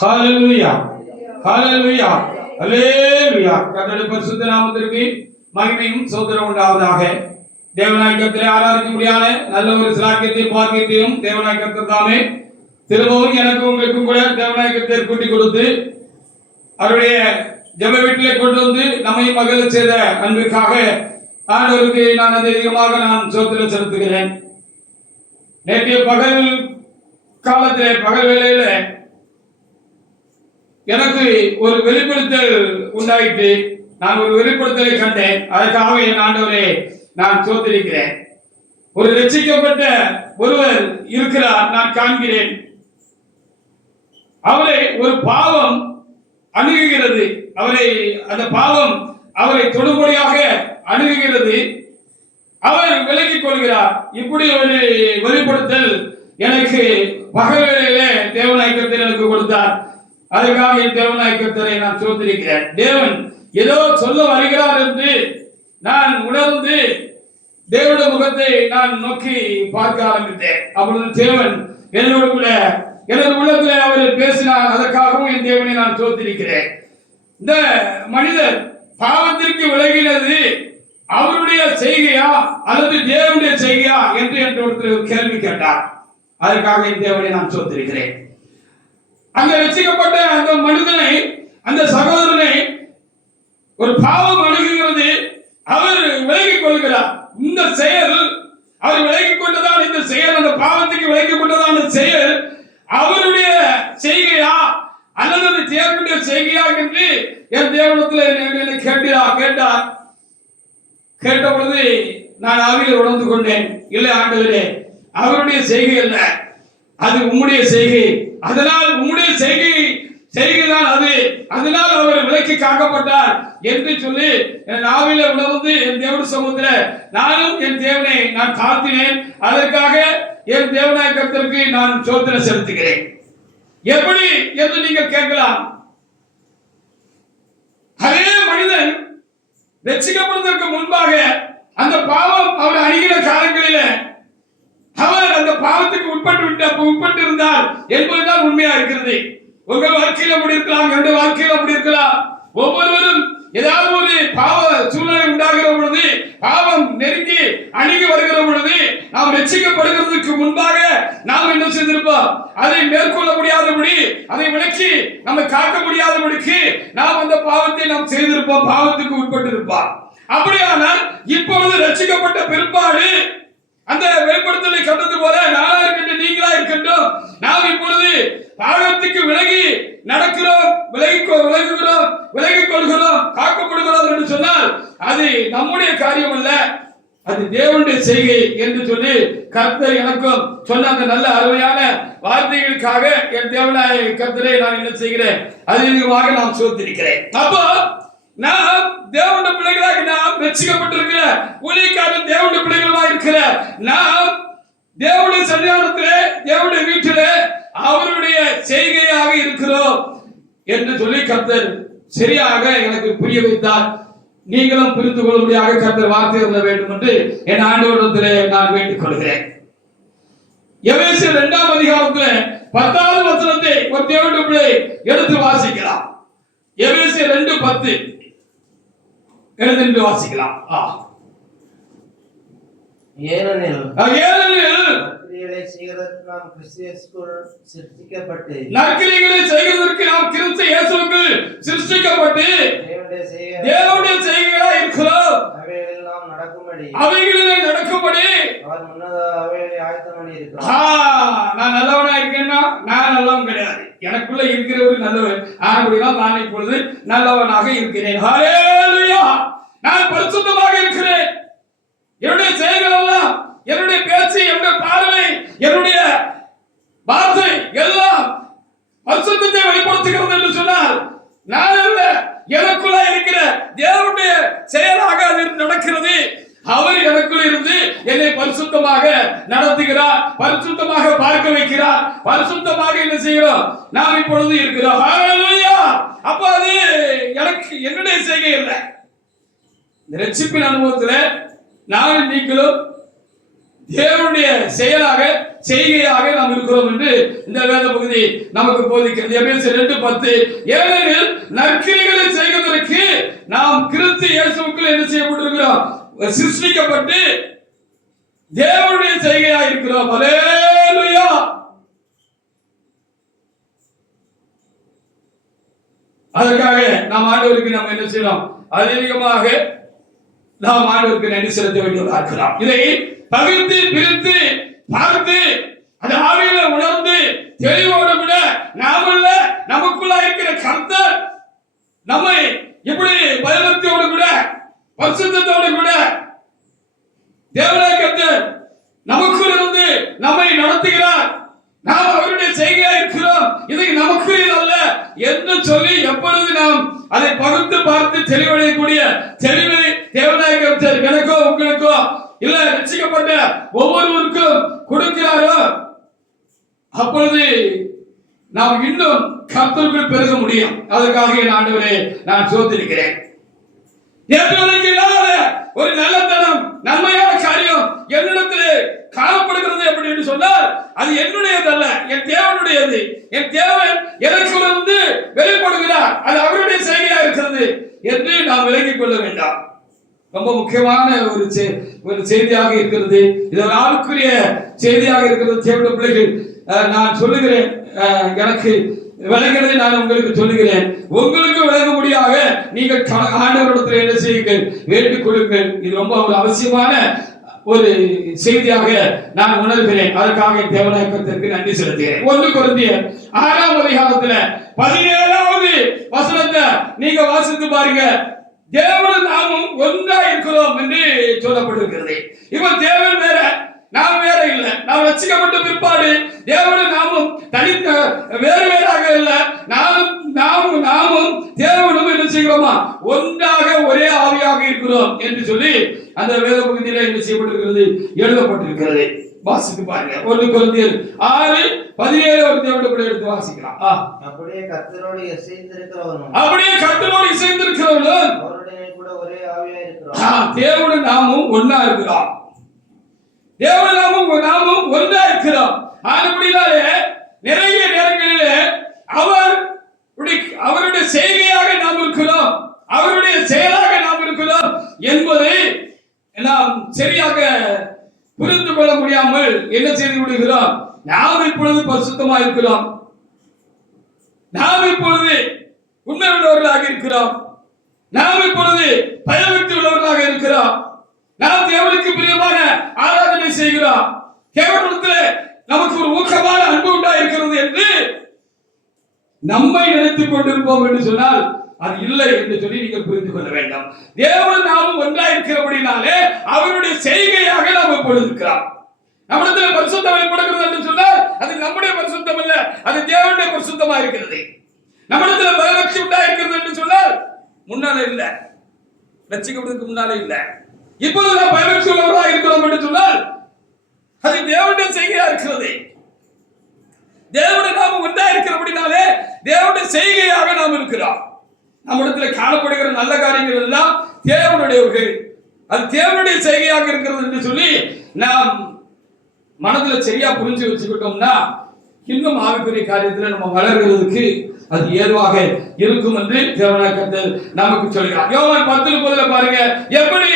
ஹalleluya ஹalleluya ஹalleluya. கர்த்தருடைய பரிசுத்த நாமத்திற்கு மகிமையும் ஸ்தோத்திரம் உண்டாவதாக. தேவனாகிய கர்த்தரை ஆராதிக்க முடியாத நல்ல ஒரு சிலாக்கியத்தையும் பாக்கியத்தையும் தேவனாகிய கர்த்தர் தாமே திரும்பவும் எனக்கும் உங்களுக்கும் கூட தேவனாகிய கர்த்தர் கூட்டி கொடுத்து அவருடைய ஜெப வீட்டிலே கொண்டு வந்து நம்மை மகிழ செய்த அன்பிற்காக ஆண்டவருக்கு நான் அதிகமாக ஸ்தோத்திரம் செலுத்துகிறேன். நேற்றைய பகல் காலத்திலே பகல் வேளையில எனக்கு ஒரு வெளிப்படுத்தல் உண்டாயிற்று. நான் ஒரு வெளிப்படுத்தலை கண்டேன். அதற்காக என் ஆண்டவரே நான் ஸ்தோத்திரிக்கிறேன். ஒரு ரட்சிக்கப்பட்ட ஒருவர் இருக்கிறார், நான் காண்கிறேன். அவரை ஒரு பாவம் அணுகுகிறது, அந்த பாவம் அவரை தொடுபடியாக அணுகுகிறது. அவர் விலகிக் கொள்கிறார். இப்படி ஒரு வெளிப்படுத்தல் எனக்கு பகல் வேளையிலே தேவனாகிய கர்த்தர் எனக்கு கொடுத்தார். அதற்காக என் தேவனாகிய கர்த்தரை நான் ஸ்தோத்திரிக்கிறேன். தேவன் ஏதோ சொல்ல வருகிறார் என்று நான் உணர்ந்து தேவனுடைய முகத்தை நான் நோக்கி பார்க்க ஆரம்பித்தேன். அப்பொழுது தேவன் என்னோடு கூட எனது உள்ளத்தில் அவர் பேசினார். அதற்காகவும் என் தேவனை நான் ஸ்தோத்திரிக்கிறேன். இந்த மனிதர் பாவத்திற்கு விலகினது அவருடைய செய்கையா அல்லது தேவனுடைய செய்கையா என்று ஒரு கேள்வி கேட்டார். அதற்காக என் தேவனை நான் ஸ்தோத்திரிக்கிறேன். அங்க ரட்சிக்கப்பட்ட அந்த மனிதனை, அந்த சகோதரனை ஒரு பாவம் அணுகுகிறது, அவர் விலகிக் கொள்கிறார். இந்த செயல் அவர் விலகிக் கொண்டதான், இந்த செயல் அந்த பாவத்துக்கு விலகிக் கொண்டதான செயல் அவருடைய செய்கையா அல்லது தேவனுடைய செய்கையா என்று என் தேவனத்தில் கேட்டார். கேட்ட பொழுது நான் ஆவியில் உணர்ந்து கொண்டேன், இல்லை ஆண்டவரே, அவருடைய செய்கை அல்ல, அது உம்முடைய செய்கை. அதனால் உம்முடைய செய்கைதான் அது, அதனால் அவர் விலக்கி காக்கப்பட்டார் என்று சொல்லி என் ஆவியில உணர்ந்து என் தேவனுடைய சமூகத்தில் நானும் என் தேவனை நான் தாழ்த்தினேன். அதற்காக என் தேவனாகிய கர்த்தருக்கு நான் ஸ்தோத்திரம் செலுத்துகிறேன். எப்படி என்று நீங்கள் கேட்கலாம். அதே மனிதன் ரட்சிக்கப்படுவதற்கு முன்பாக அந்த பாவம் அவர் அணுகின காலங்களில் அவர் அந்த பாவத்துக்கு உட்பட்டு இருந்தார் என்பதுதான் உண்மையா இருக்கிறது. உங்கள் வாழ்க்கையில அப்படி இருக்கலாம், என்னுடைய வாழ்க்கையில அப்படி இருக்கலாம். ஒவ்வொருவரும் ஏதாவது ஒரு பாவ சூழ்நிலை உண்டாகிற பொழுது, பாவம் நெருங்கி அணுகி வருகிற பொழுது, நாம் ரட்சிக்கப்படுகிறதுக்கு முன்பாக நாம் என்ன செய்திருப்போம், அதை மேற்கொள்ள முடியாதபடி, அதை விலக்கி நம்ம காக்க முடியாதபடிக்கு நாம் அந்த பாவத்தை நாம் செய்திருப்போம், பாவத்துக்கு உட்பட்டு இருப்போம். அப்படியானால் இப்பொழுது ரட்சிக்கப்பட்ட பிற்பாடு அந்த வெளிப்படுத்தலை கண்டது போல நானா இருக்கின்ற நீங்களா இருக்கின்றோம், நாம் இப்பொழுது பாவத்துக்கு விலகி நடக்கிறோம், விலகிக் கொள்கிறோம், காக்கப்படுகிறோம் என்று சொன்னால் அது நம்முடைய காரியம் அல்ல, அது தேவனுடைய செய்கை என்று சொல்லி கர்த்தர் எனக்கும் சொன்ன அந்த நல்ல அருமையான வார்த்தைகளுக்காக என் தேவனாகிய கர்த்தரை நான் என்ன செய்கிறேன், அதிகமாக நான் ஸ்தோத்திரிக்கிறேன். அப்போ நாம் தேவனுடைய பிள்ளைகளாக, நாம் ரட்சிக்கப்பட்டிருக்கிற ஊழியக்காரன் தேவனுடைய பிள்ளைகளாக இருக்கிற நாம் தேவனுடைய சன்னிதானத்திலே, தேவனுடைய வீட்டிலே அவருடைய செய்கையாக இருக்கிறோம் என்று சொல்லி கர்த்தர் சரியாக எனக்கு புரிய வைத்தார். நீங்களும் புரிந்து கொள்ளும்படியாக கர்த்தர் வார்த்தை சொல்ல வேண்டும் என்று என் ஆண்டவரிடத்திலே நான் வேண்டிக் கொள்கிறேன். எபேசியர் 2ஆம் அதிகாரத்திலே 10வது வசனத்தை ஒரு தேவனுடைய பிள்ளை எடுத்து வாசிக்கலாம். எபேசியர் 2:10 எழுந்து வாசிக்கலாம். ஏனெனில் நற்கிரியைகளை செய்வதற்கு நாம் கிறிஸ்து இயேசுவுக்குள் சிருஷ்டிக்கப்பட்டு தேவனுடைய செய்கைகளாய் இருக்கிறோம். அவைகளிலே நடக்கும்படி அவர் முன்னதாக அவைகளை ஆயத்தம் பண்ணி இருக்கிறார். நான் நல்லவனா இருக்கேன்னா நான் நல்லவன் கிடையாது, எனக்குள்ள இருக்கிறவர் நல்லவர். ஆனபடியால் நான் இப்பொழுது நல்லவனாக இருக்கிறேன். ஹல்லேலூயா. நான் பரிசுத்தமாக இருக்கிறேன். என்னுடைய செயல்கள் எல்லாம், என்னுடைய பேச்சு, என்னுடைய பார்வை, என்னுடைய வார்த்தை எல்லாம் பரிசுத்தத்தை வெளிப்படுத்துகிறது என்று சொன்னால் நான் அல்ல, எனக்குள்ள இருக்கிற தேவனுடைய செயலாக அது நடக்கிறது. அவர் எனக்குள் இருந்து என்னை பரிசுத்தமாக நடத்துகிறார், பரிசுத்தமாக பார்க்க வைக்கிறார், பரிசுத்தமாக என்ன செய்கிறோம், நாம் இப்பொழுது இருக்கிறோம். ஹல்லேலூயா. அப்ப அது எனக்கு என்னுடைய செய்கை இல்லை. இந்த ரட்சிப்பின் அனுபவத்தில் நானும் நீங்களும் தேவனுடைய செயலாக செய்கையாக நாம் இருக்கிறோம் என்று இந்த வேத பகுதி நமக்கு போதிக்கிறது. எபேசியர் 2:10 ஏனெனில் நற்கிரிகளை செய்வதற்கு நாம் கிறிஸ்து இயேசுவுக்குள் என்ன செய்யப்பட்டிருக்கிறோம்? சிருஷ்டிக்கப்பட்டு தேவனுடைய செய்கையாக இருக்கிறோம். அல்லேலூயா. அதற்காக நாம் ஆண்டவருக்கு நாம் என்ன செய்யலாம்? அதிகமாக நாம் ஆண்டவருக்கு நன்றி செலுத்த வேண்டியவர்களாக இருக்கலாம். இதை பகிர்ந்து பிரித்து பார்த்து அது ஆவியில உணர்ந்து தெளிவோடு கூட நாமல்ல நமக்குள்ள இருக்கிற கர்த்தர் நம்மை இப்படி பயபக்தியோடு கூட பரிசுத்தத்தோடு கூட தேவனாகிய கர்த்தர் நமக்குள் இருந்து நம்மை நடத்துகிறார். நாம் அவருடைய செய்கையாக இருக்கிறோம். இது நமக்கு அல்ல என்று சொல்லி எப்பொழுது நாம் அதை பகுத்து பார்த்து தெளிவடையக்கூடிய தெளிவை தேவனாகிய கர்த்தர் எனக்கோ உங்களுக்கோ இல்ல ரட்சிக்கப்பட்ட ஒவ்வொருவருக்கும் கொடுக்கிறாரோ அப்பொழுது நாம் இன்னும் கர்த்தருக்குள் பெருக முடியும். அதற்காக என் ஆண்டவரே நான் சோதிக்கிறேன். ஒரு நல்லத்தனம் நன்மையான காரியம் என்னிடத்திலே காணப்படுகிறது எப்படி என்று சொன்னால் அது என்னுடையதல்ல, என் தேவனுடையது. என் தேவன் எனக்குள்ளிருந்து வெளிப்படுகிறார். அது அவருடைய செய்கையாக இருக்கிறது என்று நாம் விளங்கிக் கொள்ள வேண்டாம். ரொம்ப முக்கியமான ஒரு செய்தியாக இருக்கிறது. இது ஒரு ஆளுக்குரிய செய்தியாக இருக்கிறது. தேவனுடைய பிள்ளைகள், நான் சொல்லுகிறேன், எனக்கு விளங்குறதை நான் உங்களுக்கு சொல்லுகிறேன். உங்களுக்கு விளங்கும்படியாக நீங்கள் ஆண்டவரிடத்தில் என்ன செய்யுங்கள்? வேண்டிக் கொள்ளுங்கள். இது ரொம்ப ஒரு அவசியமான ஒரு செய்தியாக நான் உணர்கிறேன். அதற்காக தேவனாயகத்திற்கு நன்றி செலுத்துகிறேன். 1 கொரிந்தியர் 6ஆம் அதிகாரத்துல 17வது வசனத்தை நீங்க வாசித்து பாருங்க. தேவனும் நாமும் ஒன்றா இருக்கிறோம் என்று சொல்லப்பட்டிருக்கிறது. இப்ப தேவன் வேற, நாம் வேற இல்லை. நாம் ரட்சிக்கப்பட்ட பிற்பாடு தேவனும் நாமும் தனித்த வேறு வேறாக இல்லை. நாமும் தேவனும் என்ன செய்கிறோமா? ஒன்றாக ஒரே ஆவியாக இருக்கிறோம் என்று சொல்லி அந்த வேத பகுதியில என்ன செய்யப்பட்டிருக்கிறது? எழுதப்பட்டிருக்கிறது. வாசித்து பாருங்க. 1 கொரிந்தியர் 6:17 ஒரு தேவனுடைய பிள்ளை எடுத்து வாசிக்கலாம். அப்படியே கர்த்தரோடு இசைந்திருக்கிறவனும் அவருடனே கூட ஒரே ஆவியா இருக்கிறோம். தேவனும் நாமும் ஒன்றா இருக்கிறோம். தேவனும் நாமும் ஒன்றா இருக்கிறோம். ஆனபடியாலே நிறைய நேரங்களிலே அவருடைய செய்கையாக நாம் இருக்கிறோம், அவருடைய செயலாக நாம் இருக்கிறோம் என்பதை நாம் சரியாக புரிந்து கொள்ள முடியாமல் என்ன செய்து விடுகிறோம்? நாம் இப்பொழுது பரிசுத்தமாக இருக்கிறோம், நாம் இப்பொழுது உண்மை உள்ளவர்களாக இருக்கிறோம், நாம் இப்பொழுது பயபக்தி உள்ளவர்களாக இருக்கிறோம், நாம் தேவனுக்கு பிரியமான ஆராதனை செய்கிறோம், தேவனிடத்தில் நமக்கு ஒரு ஊக்கமான அன்பு உண்டாயிருக்கிறது என்று நம்மை நினைத்துக் கொண்டிருப்போம் என்று சொன்னால் அது இல்லை என்று சொல்லி நீங்கள் புரிந்து கொள்ள வேண்டும். தேவன் நாமும் ஒன்றாயிருக்கிறபடினாலே அவருடைய செய்கையாக நாம் இப்பொழுது இருக்கிறோம். நம்மிடத்தில் பரிசுத்தம் வெளிப்படுகிறது என்று சொன்னால் அது நம்முடைய பரிசுத்தம் அல்ல, அது தேவனுடைய பரிசுத்தமா இருக்கிறது. நம்மிடத்தில் பயபக்தி உண்டாயிருக்கிறது என்று சொன்னால் முன்னாலே இல்லை, ரட்சிக்கப்படுவதற்கு முன்னாலே இல்லை. இப்பொழுது நாம் பயபக்தி உள்ளவர்களாக இருக்கிறோம் என்று சொன்னால் அது தேவனுடைய செய்கையா இருக்கிறது. தேவனுடைய நாமம் ஒன்றா இருக்கிறபடினாலே தேவனுடைய செய்கையாக நாம் இருக்கிறோம். நம்மிடத்தில் காணப்படுகிற நல்ல காரியங்கள் எல்லாம் தேவனுடையவர்கள், அது தேவனுடைய செய்கையாக இருக்கிறது என்று சொல்லி நாம் மனதில் சரியா புரிஞ்சு வச்சுக்கிட்டோம்னா இன்னும் ஆவிக்குரிய காரியத்தில் நம்ம வளர்கிறதுக்கு அது ஏதுவாக இருக்கும் என்று தேவனாகிய கர்த்தர் நமக்கு சொல்கிறார். யோவான் 10:30 பாருங்க. எப்படி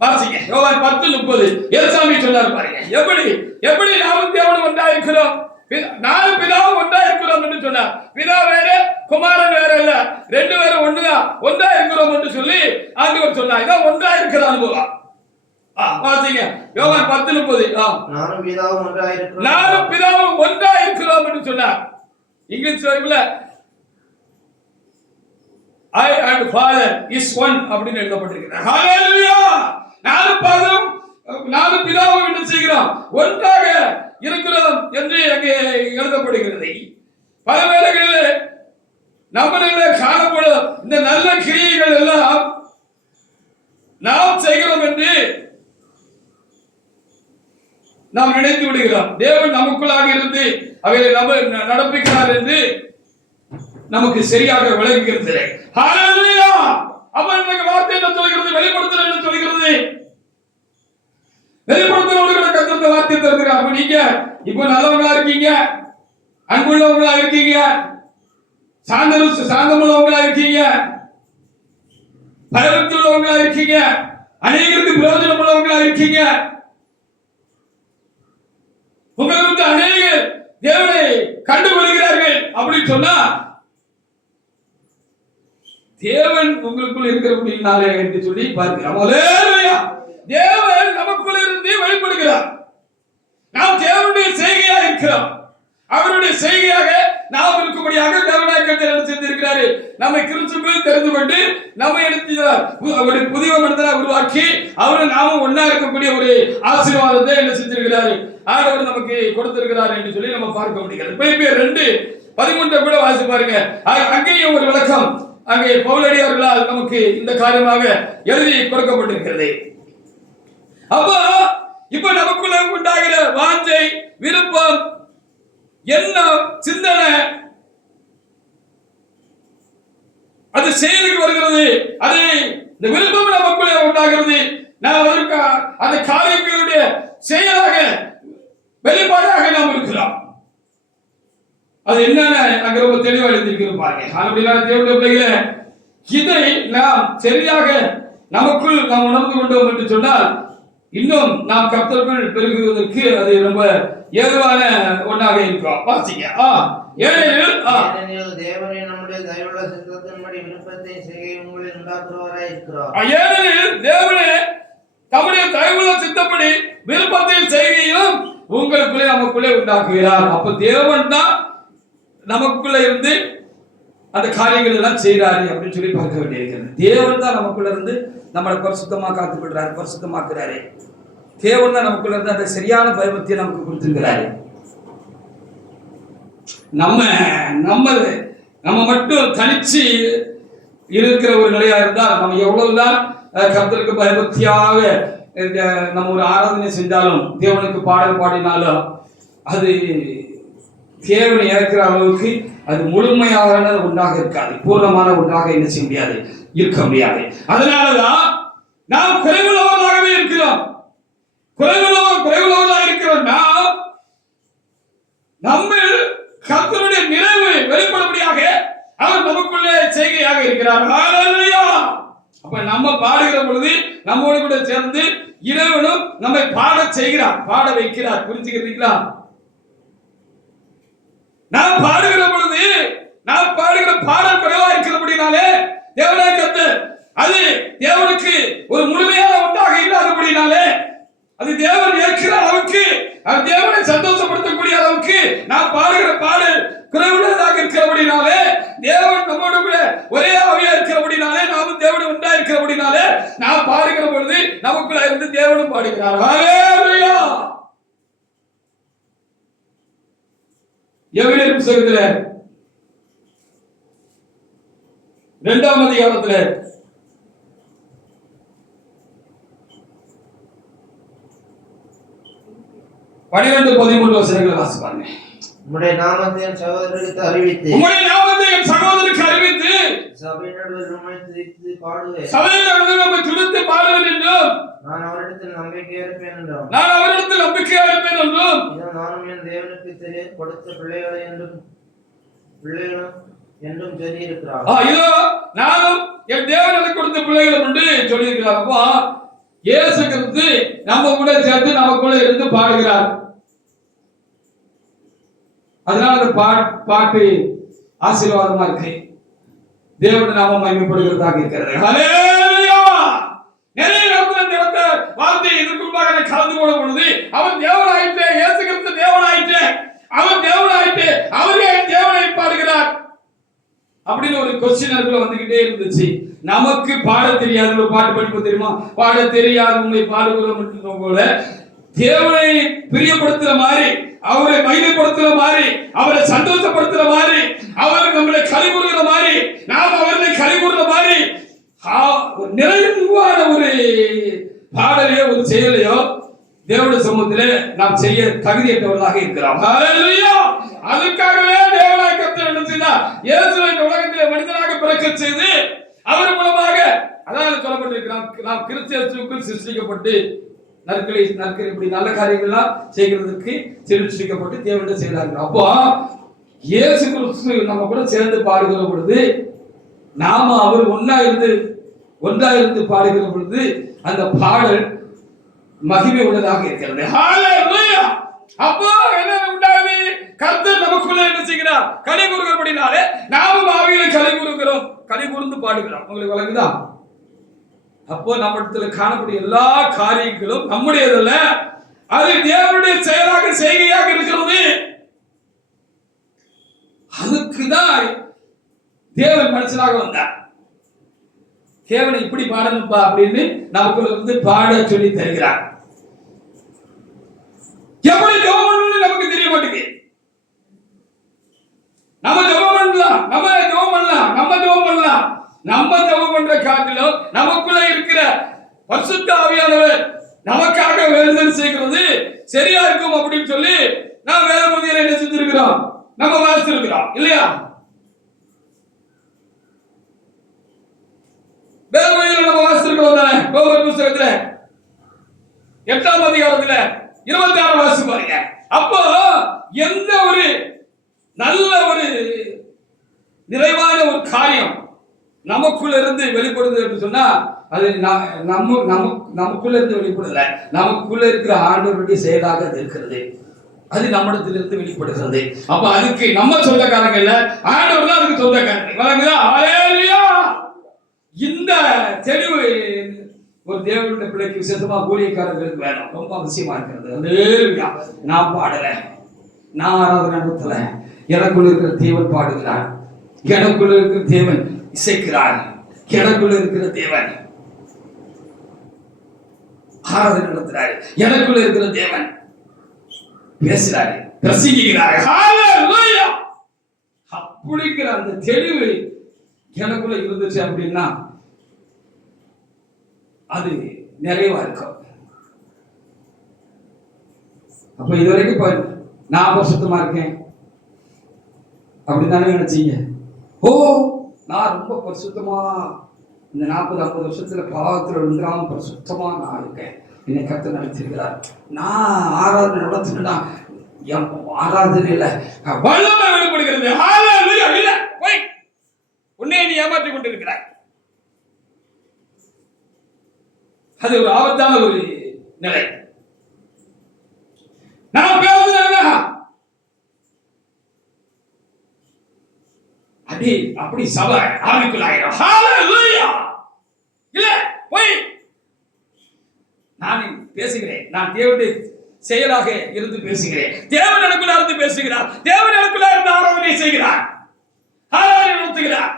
வாசிங்க. யோவான் 10:30 எல்சாமி சொன்னார் பாருங்க. எப்படி நாமும் தேவனும் ஒன்றா இருக்கிறோம், நானும் பிதாவும் ஒன்றா இருக்கிறோம் என்று சொன்னார். பிதா வேற, குமாரன் வேற இல்ல, ரெண்டு பேரும் ஒண்ணுதான், ஒன்றா இருக்கிறோம் என்று சொல்லி ஆண்டவர் சொன்னார். இதான் ஒன்றா இருக்கிற அனுபவம். வாசிங்க. யோவான் 10:30 நானும் பிதாவும் ஒன்றா இருக்கிறோம் என்று சொன்னார். இங்கிலீஷ் பைபிள்ல I and Father is one அப்படின்னு எழுதப்பட்டிருக்கிறது. ஹalleluya. நானும் பிதாவும் என்ன செய்கிறோம்? ஒன்றாக இருக்கிறோம் என்று அங்கே எழுதப்படுகிறது. பல வேளைகளில் நம்மளிலே காணப்படும் இந்த நல்ல கிரியைகள் எல்லாம் நாம் செய்கிறோம் என்று நாம் நினைத்து விடுகிறோம். தேவன் நமக்குள்ளாக இருந்து அவைகளை நடப்பிக்கிறார் என்று நமக்கு சரியாக விளங்குகிறது. ஹalleluya. அவன் வார்த்தை என்ன சொல்கிறது? வெளிப்படுத்தல் என்ன சொல்கிறது? வெளிப்படுத்துறவங்க கர்த்தருடைய வார்த்தை தருகிறார். அப்ப நீங்க இப்ப நல்லவங்களா இருக்கீங்க, அன்புள்ளவங்களா இருக்கீங்க, சாந்தமுள்ளவங்களா இருக்கீங்க, பயபக்தி உள்ளவங்களா இருக்கீங்க, அநேகருக்கு பிரயோஜனம் உள்ளவங்களா இருக்கீங்க. உங்களுக்கு அநேக தேவனை கண்டுகொள்கிறார்கள் அப்படின்னு சொன்னா தேவன் உங்களுக்குள் இருக்கிறபடினாலே என்று சொல்லி பார்க்கிறோம். தேவன் நமக்குள்ள இருந்து வெளிப்படுகிறார். நாம் தேவனுடைய செய்கையா இருக்கிறோம். அவருடைய செய்கையாக நாம் இருக்கும்படியாக தேவனாய் கர்த்தர் என்ன செய்திருக்கிறாரு? நம்மை கிறிஸ்துவுக்குள் தெரிந்து கொண்டு நம்மை ஒரு புதிய மனிதனை உருவாக்கி அவரு நாமும் ஒன்னா இருக்கக்கூடிய ஒரு ஆசீர்வாதத்தை என்ன செஞ்சிருக்கிறாரு? ஆண்டவர் நமக்கு கொடுத்திருக்கிறார் என்று சொல்லி நம்ம பார்க்க முடிகிறது. பிலிப்பியர் 2:13 கூட வாசி பாருங்க. அங்கேயும் ஒரு விளக்கம் அங்கே பவுலடியார்களால் நமக்கு இந்த காரியமாக எழுதி கொடுக்கப்பட்டிருக்கிறது. அப்போ இப்ப நமக்குள்ள உண்டாகிற வாஞ்சை, விருப்பம், எண்ணம், சிந்தனை அது செயலுக்கு வருகிறது. அது இந்த விருப்பம் நமக்குள்ளே உண்டாகிறது. நாம் அதற்கு அந்த காரியங்களுடைய செயலாக வெளிப்பாடாக நாம் இருக்கிறோம். அது என்னன்னு அங்க ரொம்ப தெளிவா எழுதியிருக்கிறோம் பாருங்க. அப்படின்னா தேவனுடைய பிள்ளைகளே, இதை நாம் சரியாக நமக்குள் நாம் உணர்ந்து கொண்டோம் என்று சொன்னால் இன்னும் நாம் கர்த்தருக்குள் பெருகுவதற்கு அது ரொம்ப ஏதுவான ஒன்றாக இருக்கும். வாசிங்க. ஏனெனில் தேவனே நம்முடைய தயவுள்ள சித்தத்தின்படி விருப்பத்தை செய்ய உங்களில் உண்டாக்குறவராய் இருக்கிறார். ஏனெனில் தேவனே தம்முடைய தயவுள்ள சித்தப்படி விருப்பத்தை செய்கையும் உங்களுக்குள்ளே நமக்குள்ளே உண்டாக்குகிறார். அப்ப தேவன் தான் நமக்குள்ள இருந்து அந்த காரியங்கள் எல்லாம் செய்யறாரு அப்படின்னு சொல்லி பார்க்க வேண்டியிருக்கிறது. தேவன் தான் நமக்குள்ள இருந்து நம்மளை பரிசுத்தமா காத்துக்கொள்றாரு, பரிசுத்தமாக்குறாரு. தேவன் தான் நமக்குள்ள இருந்து அந்த சரியான பயபக்தியை நமக்கு கொடுத்திருக்கிறாரு. நம்ம மட்டும் தனிச்சு இருக்கிற ஒரு நிலையா இருந்தால் நம்ம எவ்வளவுதான் கர்த்தருக்கு பயபக்தியாக நம்ம ஒரு ஆராதனை செஞ்சாலும் தேவனுக்கு பாடல் பாடினாலும் அது தேவனை ஏற்கிற அளவுக்கு அது முழுமையான ஒன்றாக இருக்காது, பூர்ணமான ஒன்றாக என்ன செய்ய முடியாது, இருக்க முடியாது. அதனாலதான் நாம் குறைவுள்ளவர்களாகவே இருக்கிறோம். குறைவுள்ளவர்களாக இருக்கிறோம். நாம் நம்ம கர்த்தருடைய நிறைவு வெளிப்படும்படியாக அவர் நமக்குள்ளே செய்கையாக இருக்கிறார். ஹல்லேலூயா. அப்ப நம்ம பாடுகிற பொழுது நம்மோடு கூட சேர்ந்து இறைவனும் நம்மை பாட செய்கிறார், பாட வைக்கிறார். புரிஞ்சுக்கிறீங்களா? நாம் பாடுகிற பொழுது நாம் பாடுகிற பாடல் குறைவா இருக்கிறபடினாலே தேவனாய் கர்த்தர் அது தேவனுக்கு ஒரு முழுமையான ஒன்றாக இல்லாதபடினாலே அது தேவன் ஏற்கிற அளவுக்கு, அது தேவனை சந்தோஷப்படுத்தக்கூடிய அளவுக்கு நாம் பாடுகிற பாடல் குறைவுள்ளதாக இருக்கிறபடினாலே தேவன் நம்மோடு கூட ஒரே ஆவியா இருக்கிறபடினாலே நாமும் தேவனை உண்டா இருக்கிறபடினாலே நாம் பாடுகிற பொழுது நமக்குள்ள இருந்து தேவனும் பாடுகிறார். ஹல்லேலூயா. எபிரேயர் புத்தகத்துல 2ஆம் அதிகாரத்துல 12-13 வசனங்களை வாசிப்பாங்க. உம்முடைய நாமத்தை என் சகோதரருக்கு அறிவித்து சபையின் நடுவில் உம்மை துதித்து பாடுவேன். என்றும் நான் அவரிடத்தில் நம்பிக்கையா இருப்பேன் என்றும் இதோ நானும் என் தேவனுக்கு தெரிய கொடுத்த பிள்ளைகளை என்றும் சொல்லி இருக்கிறார். இதோ நானும் என் தேவனுக்கு கொடுத்த பிள்ளைகள் என்று சொல்லி இருக்கிறார். அப்போ இயேசு கிறிஸ்து நம்ம கூட சேர்த்து நமக்குள்ள இருந்து பாடுகிறார். அதனால அந்த பாட்டு ஆசீர்வாதமா இருக்கு. தேவனுடைய நாமம் மகிமைப்படுகிறதாக இருக்கிறது. ஹல்லேலூயா. நிறைய இடத்துல வார்த்தை இதற்குள்ளாக கலந்து போன பொழுது அவன் தேவனாயிற்று, இயேசு கிறிஸ்து தேவனாயிற்று, அவன் தேவனாயிற்று, அவரே தேவனை பாடுகிறார் அப்படின்னு ஒரு கொஸ்டின் அதுக்குள்ள வந்துகிட்டே இருந்துச்சு. நமக்கு பாட தெரியாது, ஒரு பாட்டு படிப்பு தெரியுமா? பாட தெரியாது, உண்மை பாடுகிறோம் போல தேவனை பிரியப்படுத்துற மாதிரி, அவரை மகிமைப்படுத்துற மாதிரி, அவரை சந்தோஷப்படுத்துற மாதிரி, அவர் நம்மளை கலிகூறுகிற மாதிரி, நாம் அவர்களை கலிகூறுற மாதிரி நிறைவான ஒரு பாடலையோ ஒரு செயலையோ தேவனுடைய சமூகத்திலே நாம் செய்ய தகுதியற்றவர்களாக இருக்கிறோம். ஹல்லேலூயா. அதுக்காகவே தேவனாய் கர்த்தர் என்ன செய்தார்? இயேசுவை இந்த உலகத்திலே மனிதனாக பிறக்க செய்து அவர் மூலமாக, அதாவது சொல்லப்பட்டிருக்கிறார், நாம் கிறிஸ்து இயேசுவுக்குள் சிருஷ்டிக்கப்பட்டு நற்களை இப்படி நல்ல காரியங்கள்லாம் செய்கிறதுக்கு சிருஷ்டிக்கப்பட்டு தேவனுடைய செய்தார்கள். அப்போ இயேசு கிறிஸ்து நம்ம கூட சேர்ந்து பாடுகிற பொழுது, நாம அவர் ஒன்றா இருந்து பாடுகிற பொழுது அந்த பாடல் மகிமை உள்ளதாக இருக்கிறது. ஹalleluya. அப்போ என்ன உண்டாகுது? கர்த்தர் நமக்குள்ள என்ன செய்கிறார்? களி கூறுகிறபடினாலே நாமும் ஆவியிலே களி கூறுகிறோம், களி கூர்ந்து பாடுகிறோம். உங்களுக்கு விளங்குதா? அப்போ நம்மிடத்துல காணக்கூடிய எல்லா காரியங்களும் நம்முடையதல்ல, அது தேவனுடைய செயலாக செய்கையாக இருக்கிறது. அதுக்குதான் தேவன் மனுஷனாக வந்தார். தேவனை இப்படி பாடணும்பா அப்படின்னு நமக்குள்ள இருந்து பாட சொல்லி தருகிறார். எப்படி ஜெபம் பண்ணணும்னு நமக்கு தெரிய மாட்டேங்குது. நம்ம ஜெபம் பண்ணலாம். நம்ம ஜெபம் பண்ற காட்டிலும் நமக்குள்ள இருக்கிற பரிசுத்த ஆவியானவர் நமக்காக வேண்டுதல் செய்கிறது சரியா இருக்கும் அப்படின்னு சொல்லி நாம் வேத பகுதியில் என்ன செஞ்சிருக்கிறோம்? நம்ம வாசிச்சிருக்கிறோம் இல்லையா? வேத பகுதியில் நம்ம வாசிச்சிருக்கிறோம் தானே? ரோமர் புத்தகத்துல 8ஆம் அதிகாரத்துல 26 வாசி பாருங்க. அப்போ எந்த ஒரு நல்ல ஒரு நிறைவான ஒரு காரியம் நமக்குள்ள இருந்து வெளிப்படுது என்று சொன்னா, அது நமக்குள்ள இருந்து வெளிப்படல, நமக்குள்ள இருக்கிற ஆண்டவருடைய செயலாக அது இருக்கிறது. அது நம்மிடத்திலிருந்து வெளிப்படுகிறது. அப்ப அதுக்கு நம்ம சொந்தக்காரங்க இல்ல, ஆண்டவர் தான் அதுக்கு சொந்தக்காரங்க. வழங்குதா? ஹalleluya. இந்த தெளிவு ஒரு தேவனுடைய பிள்ளைக்கு விசேஷமா ஊழியக்காரர்களுக்கு வேணும், ரொம்ப அவசியமா இருக்கிறது. ஹalleluya. நான் பாடல, நான் ஆராதனை நடத்தல, எனக்குள்ள இருக்கிற தேவன் பாடுகிறார், எனக்குள்ள இருக்கிற தேவன் இசைக்கிறார், எனக்குள்ள இருக்கிற தேவன் ஆராதனை நடத்துறாரு, எனக்குள்ள இருக்கிற தேவன் பேசுறாரு, பிரசங்கிக்கிறாரு. ஹalleluya. அப்படிங்கிற அந்த தெளிவு எனக்குள்ள இருந்துச்சு அப்படின்னா அது நிறைவா இருக்கும். அப்ப இதுவரைக்கும் நான் பரிசுத்தமா இருக்கேன் அப்படின்னு தானே நினைச்சீங்க? ஓ, நான் ரொம்ப பரிசுத்தமா இந்த 40-50 வருஷத்துல பாவத்துல விழுந்துடாம பரிசுத்தமா நான் இருக்கேன், என்னை கர்த்தர் நடத்திருக்கிறார். நான் ஆராதனை நடத்தினா ஆராதனையில வல்லமை வெளிப்படுகிறது. ஹalleluya. இல்ல, போய் உன்னை நீ ஏமாற்றிக் கொண்டிருக்கிறாய். அது ஒரு ஆபத்தான ஒரு நிலை. நான் பேசுறேன்னா அப்படி சபை ஆவிக்குள்ளாயிரும். ஹalleluya. இல்ல, போய் நான் பேசுகிறேன், நான் தேவனுடைய செயலாக இருந்து பேசுகிறேன், தேவன் எனக்குள்ள இருந்து பேசுகிறார், தேவன் எனக்குள்ள இருந்து ஆராதனை செய்கிறார், ஆராதனை நடத்துகிறார்,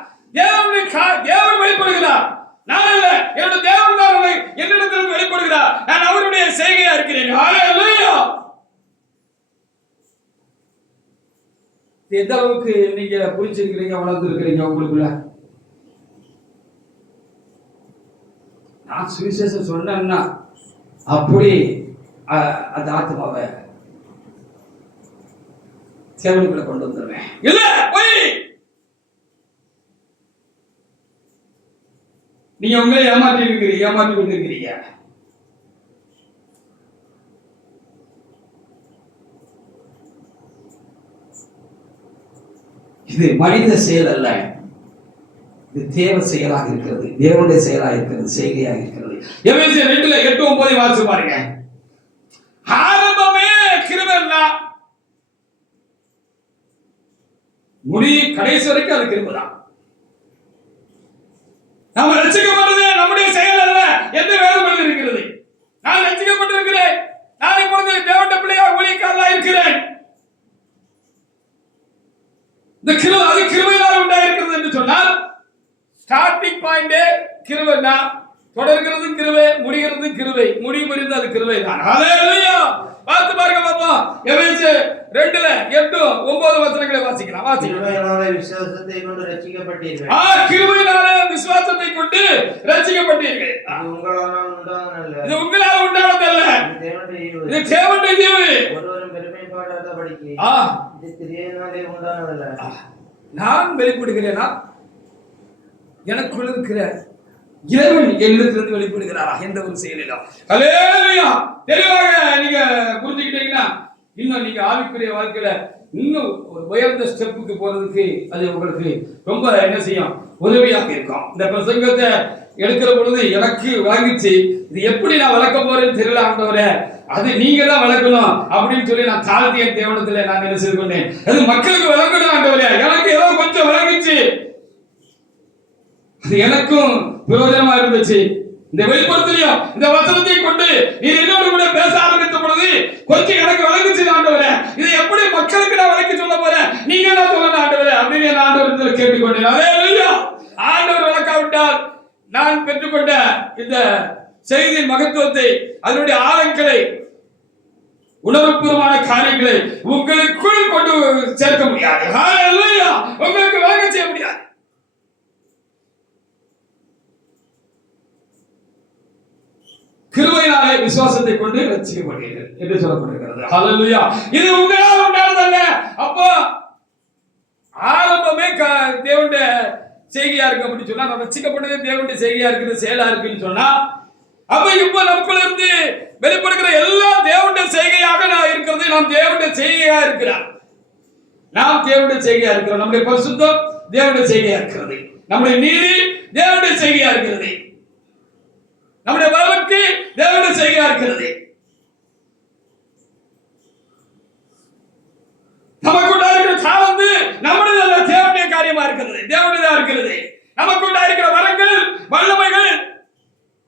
தேவன் வெளிப்படுகிறார். நான் அல்ல, என்னுடைய தேவன் தான் என்னிடத்தில் வெளிப்படுகிறார், நான் அவருடைய செய்கையா இருக்கிறேன். ஹalleluya. எந்த அளவுக்கு நீங்க புரிஞ்சிருக்கிறீங்க, வளர்ந்து இருக்கிறீங்க உங்களுக்குள்ள? நான் சுவிசேஷம் சொன்னேன்னா அப்படி அந்த ஆத்மாவை சேவனுக்குள்ள கொண்டு வந்துருவேன். இல்ல, போய் நீங்க உங்களை ஏமாற்றி கொண்டிருக்கிறீங்க. இது மனித செயல் அல்ல, இது தேவ செயலாக இருக்கிறது, தேவனுடைய செயலாக இருக்கிறது, செய்கையாக இருக்கிறது. எபேசியர் 2:8-9 வாசிச்சு பாருங்க. ஆரம்பமே கிருபைன்னா முடி கடைசி வரைக்கும் அது கிருபைதான். நாம் ரட்சிக்கப்பட்டது நம்முடைய செயல் அல்ல என்று வேதம் இருக்கிறது. நான் ரட்சிக்கப்பட்டிருக்கிறேன், நான் இப்பொழுது தேவனுடைய பிள்ளையாக ஊழியக்காரனாக இருக்கிறேன். இந்த கிருபையால் உண்டாயிருக்கிறது என்று சொன்னால் ஸ்டார்டிங் பாயிண்டே கிருபைனா, தொடர்கிறது கிருபை, முடிகிறது கிருபை, முடிவு புரிந்து அது கிருபை தான். ஹalleluya. பார்த்து பாருங்க பாப்போம். எபேசியர் 2:8-9 வசனங்களை வாசிக்கலாம். கிருபையினாலே விசுவாசத்தை கொண்டு ரட்சிக்கப்பட்டீர்கள். கிருபையினாலே விசுவாசத்தை கொண்டு ரட்சிக்கப்பட்டீர்கள். இது உங்களால் உண்டானதல்ல, இது தேவனுடைய ஈவு. ஒருவரும் பெருமை பாடாதபடிக்கு இது கிரியையினாலே உண்டானதல்ல. நான் வெளிப்படுகிறேனா, எனக்குள்ள இருக்கிற இறைவன் என்னிடத்திலிருந்து வெளிப்படுகிறாரா எந்த ஒரு செயலிலும். ஹல்லேலூயா. தெளிவாக நீங்க புரிஞ்சுக்கிட்டீங்கன்னா இன்னும் நீங்க ஆவிக்குரிய வாழ்க்கையில இன்னும் ஒரு உயர்ந்த ஸ்டெப்புக்கு போறதுக்கு அது உங்களுக்கு ரொம்ப என்ன செய்யும், உதவியாக இருக்கும். இந்த பிரசங்கத்தை எடுக்கிற பொழுது எனக்கு விளங்கிச்சு, இது எப்படி நான் வளர்க்க போறேன்னு தெரியல ஆண்டவரே, அது நீங்க தான் வளர்க்கணும் அப்படின்னு சொல்லி நான் தாழ்த்தி என் தேவனத்துல நான் என்ன செய்து கொண்டேன், அது மக்களுக்கு விளங்கணும் ஆண்டவரே. எனக்கு ஏதோ கொஞ்சம் விளங்கிச்சு, அது எனக்கும் பிரயோஜனமா இருந்துச்சு. இந்த வெளிப்படுத்தலையும் இந்த வசனத்தை கொண்டு நீ என்னோட கூட பேச ஆரம்பித்த பொழுது கொஞ்சம் எனக்கு விளங்குச்சு ஆண்டவரே, இதை எப்படி மக்களுக்கு நான் விளக்கி சொல்ல போறேன், நீங்க தான் சொல்லணும் ஆண்டவரே அப்படின்னு நான் ஆண்டவரத்தில் கேட்டுக்கொண்டேன். ஹல்லேலூயா. ஆண்டவர் விளக்காவிட்டால் நான் பெற்றுக்கொண்ட இந்த செய்தியின் மகத்துவத்தை, அதனுடைய ஆழங்களை, உணர்வுபூர்வமான காரியங்களை உங்களுக்குள் கொண்டு சேர்க்க முடியாது. ஹல்லேலூயா. உங்களுக்கு விளங்க செய்ய முடியாது. கிருபையினாலே விசுவாசத்தை கொண்டு ரட்சிக்கப்பட்டீர்கள் என்று சொல்லப்பட்டிருக்கிறது. ஹல்லேலூயா. இது உங்களால் உண்டானதல்ல. அப்போ ஆரம்பமே தேவனுடைய செய்கையா இருக்கு அப்படின்னு சொன்னா, நம்ம ரட்சிக்கப்பட்டது தேவனுடைய செய்கையா இருக்குது, செயலா இருக்குன்னு சொன்னா, அப்ப இப்ப நமக்குள்ள இருந்து வெளிப்படுகிற எல்லாம் தேவனுடைய செய்கையாக நான் இருக்கிறது. நாம் தேவனுடைய செய்கையா இருக்கிறார். நாம் தேவனுடைய செய்கையா இருக்கிறோம். நம்முடைய பரிசுத்தம் தேவனுடைய செய்கையா இருக்கிறது. நம்முடைய நீதி தேவனுடைய செய்கையா இருக்கிறது. நம்முடைய வாழ்க்கை தேவனுடைய செய்கையா இருக்கிறது. நமக்குள்ள இருக்கிற சார்ந்து நம்முடைய தேவனுடைய காரியமா இருக்கிறது, தேவனுடையதா இருக்கிறது. நமக்குள்ள இருக்கிற வரங்கள், வல்லமைகள்,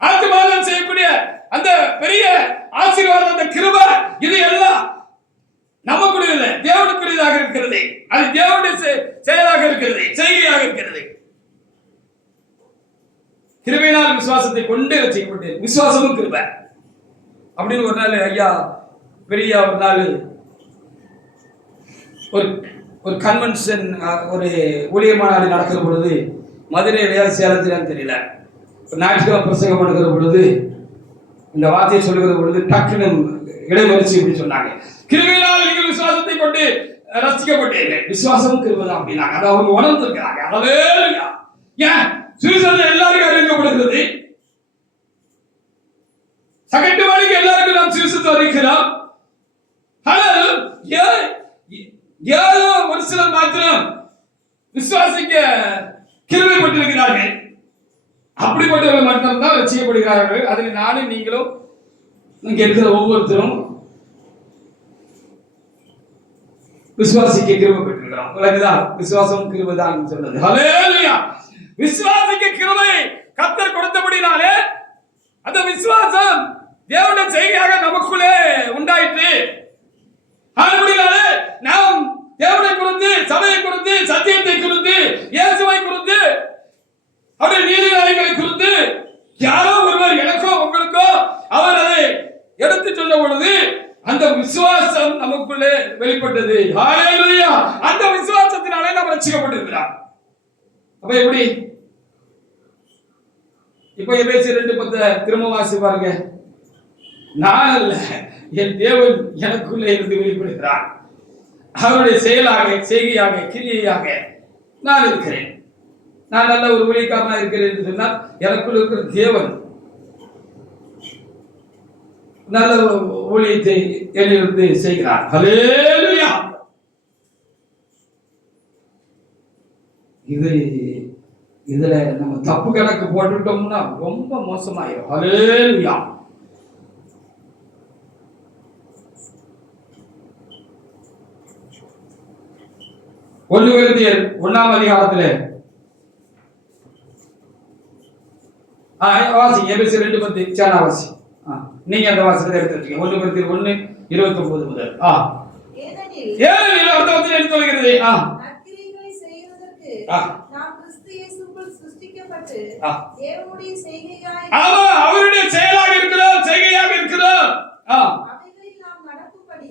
ஆத்துமாதம் செய்யக்கூடிய அந்த பெரிய ஆசீர்வாதம், அந்த கிருபை, இது எல்லாம் நமக்குரியது, தேவனுக்குரியதாக இருக்கிறது. அது தேவனுடைய செயலாக இருக்கிறது, செய்கையாக இருக்கிறது. கிருபையினால் விசுவாசத்தை கொண்டு ரட்சிக்கப்பட்டு, விசுவாசமும் கிருபை அப்படின்னு ஒரு நாள் ஐயா பெரிய ஒரு நாள் ஒரு கன்வென்ஷன், ஒரு ஊழியர் மாநாடு நடக்கிற பொழுது மதுரையிலையா சேலத்திலான்னு தெரியல, ஞாயிற்றுக்கிழமை பிரசங்கம் பண்ணுகிற பொழுது இந்த வார்த்தையை சொல்லுகிற பொழுது டக்குன்னு இடைமறிச்சு இப்படி சொன்னாங்க, கிருபையினால் நீங்கள் விசுவாசத்தை கொண்டு ரட்சிக்கப்பட்டீர்கள், விசுவாசமும் கிருபை தான் அப்படின்னாங்க. அதை அவங்க உணர்ந்திருக்கிறாங்க. ஹல்லேலூயா. ஏன் சுவிசேஷம் எல்லாருக்கும் அறிவிக்கப்படுகிறது, சகட்டு வழிக்கு எல்லாருக்கும் நாம் சுவிசேஷத்தை அறிவிக்கிறோம். ஆனால் ஏதோ ஒரு சிலர் மாத்திரம் விசுவாசிக்க கிருபைப்பட்டிருக்கிறார்கள். அப்படிப்பட்டவர்கள் மட்டும்தான் ரட்சிக்கப்படுகிறார்கள். அதில் நானும் நீங்களும் இங்க இருக்கிற ஒவ்வொருத்தரும் விசுவாசிக்க கிருபை பெற்றிருக்கிறோம். விளங்குதா? விசுவாசம் கிருபை தான் சொன்னது. ஹல்லேலூயா. விசுவாசிக்க கிருபை கர்த்தர் கொடுத்தபடினாலே அந்த விசுவாசம் தேவனுடைய செய்கையாக நமக்குள்ளே உண்டாயிற்று. அதுபடினாலே நாம் தேவனை குறித்து, சபையை குறித்து, சத்தியத்தை குறித்து, இயேசுவை குறித்து, அவருடைய நீதிகளை குறித்து யாரோ ஒருவர் எனக்கோ உங்களுக்கோ அவர் அதை எடுத்து சொல்ல பொழுது அந்த விசுவாசம் நமக்குள்ளே வெளிப்பட்டது. ஹல்லேலூயா. அந்த விசுவாசத்தினாலே நாம் ரட்சிக்கப்பட்டிருக்கிறோம். அப்ப எப்படி? இப்ப எபேசியர் 2:10 திரும்ப வாசி பாருங்க. நான் அல்ல, என் தேவன் எனக்குள்ளே இருந்து வெளிப்படுகிறார். அவருடைய செயலாக, செய்கையாக, கிரியையாக நான் இருக்கிறேன். நான் நல்ல ஒரு ஊழியக்காரனா இருக்கிறேன் என்று சொன்னால் எனக்குள்ள இருக்கிற தேவன் நல்ல ஊழியத்தை என்னிலிருந்து செய்கிறார். ஹல்லேலூயா. இதுல நம்ம தப்பு கணக்கு போட்டுட்டோம்னா ரொம்ப மோசமாயிரும். ஹல்லேலூயா. ஒன்று கொரிந்தியர் 1ஆம் அதிகாரத்திலே வாசி. எபேசியர் 2:10 சேனா வாசி. நீங்க அந்த வாசகத்தை எடுத்துட்டீங்க. 1 கொரிந்தியர் 1:29 முதல். ஏனெனில் அர்த்தத்தில் எடுத்து வருகிறது. நற்கிரியைகளை செய்வதற்கு நாம் கிறிஸ்து இயேசுவுக்குள் சிருஷ்டிக்கப்பட்டு தேவனுடைய செய்கையாய், அவருடைய செயலாக இருக்கிறோம், செய்கையாக இருக்கிறோம். அவைகளில் நாம் நடக்கும்படி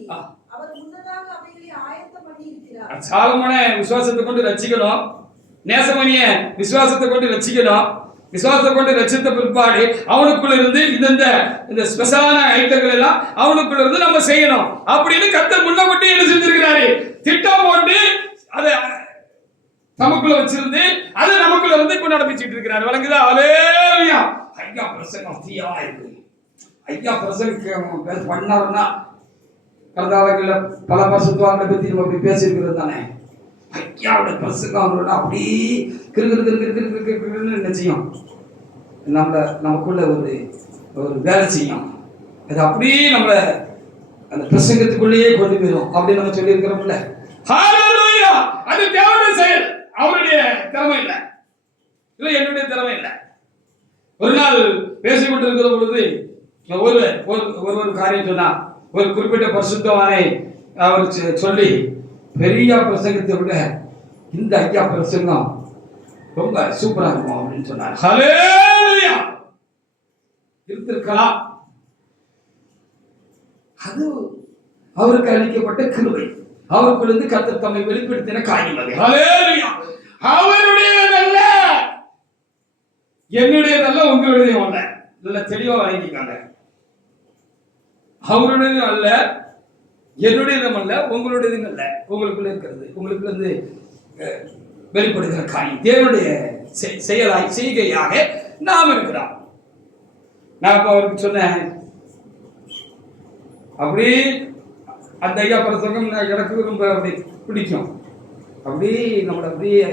அவர் முன்னதாக அவைகளை ஆயத்தம் பண்ணி இருக்கிறார். சாலமோனை விசுவாசத்தை கொண்டு ரட்சிக்கணும். நேசமணிய விசுவாசத்தை கொண்டு ரட்சிக்கணும். விசுவாசத்தை கொண்டு ரட்சித்த பிற்பாடு அவனுக்குள்ள இருந்து இந்த ஸ்பெஷலான ஐட்டங்கள் எல்லாம் அவனுக்குள்ள இருந்து நம்ம செய்யணும் அப்படின்னு கர்த்தர் முன்னக்கூட்டி என்ன செஞ்சிருக்கிறாரு, திட்டம் போட்டு அதை நமக்குள்ள வச்சிருந்து அது நமக்குள்ள இருந்து இப்ப நடப்பிச்சிட்டு இருக்கிறார். வழங்குதா? ஹல்லேலூயா. ஐயா பிரசங்கம் தீயா இருக்கு. ஐயா பிரசங்கம் பண்ணாருன்னா கடந்த பல பரிசுத்தவான்களை பத்தி நம்ம அப்படி பேசியிருக்கிறது தானே. ஐயாவோட பிரசங்கம் அப்படி கிருன்னு என்ன செய்யும், நமக்குள்ள ஒரு வேலை செய்யும். அது அப்படியே நம்மள அந்த பிரசங்கத்துக்குள்ளேயே கொண்டு போயிடும் அப்படின்னு நம்ம சொல்லி இருக்கிறோம்ல. ஹல்லேலூயா. அது தேவனுடைய செயல், அவருடைய திறமை இல்லை, இல்லை என்னுடைய திறமை இல்லை. ஒரு நாள் பேசிக் கொண்டிருக்கிற பொழுது ஒரு காரியம் சொன்னா, ஒரு குறிப்பிட்ட பரிசுத்தவானை அவர் சொல்லி, பெரிய பிரசங்கத்தை விட இந்த ஐயா பிரசங்கம் ரொம்ப சூப்பரா இருக்கும் அப்படின்னு சொன்னார். ஹல்லேலூயா. இருந்திருக்கலாம், அது அவருக்கு அளிக்கப்பட்ட கிருபை, அவருக்குள்ள கர்த்தர் தம்மை வெளிப்படுத்தின காரியம் அது. ஹல்லேலூயா. அவருடையதல்ல, என்னுடையதல்ல, உங்களுடையதும் அல்ல. நல்ல தெளிவா வாங்கிக்காங்க. அவருடையதும் அல்ல, என்னுடையதும் அல்ல, உங்களுடையதும் அல்ல. உங்களுக்குள்ள இருக்கிறது, உங்களுக்குள்ள இருந்து வெளிப்படுகிற காரியம் தேவனுடைய செயலாய் செய்கையாக நாம் இருக்கிறோம். நான் இப்ப அவருக்கு சொன்னேன், அப்படி அந்த ஐயா பிரசங்கம் எனக்கு ரொம்ப அப்படி பிடிக்கும். அப்படி நம்மளை அப்படியே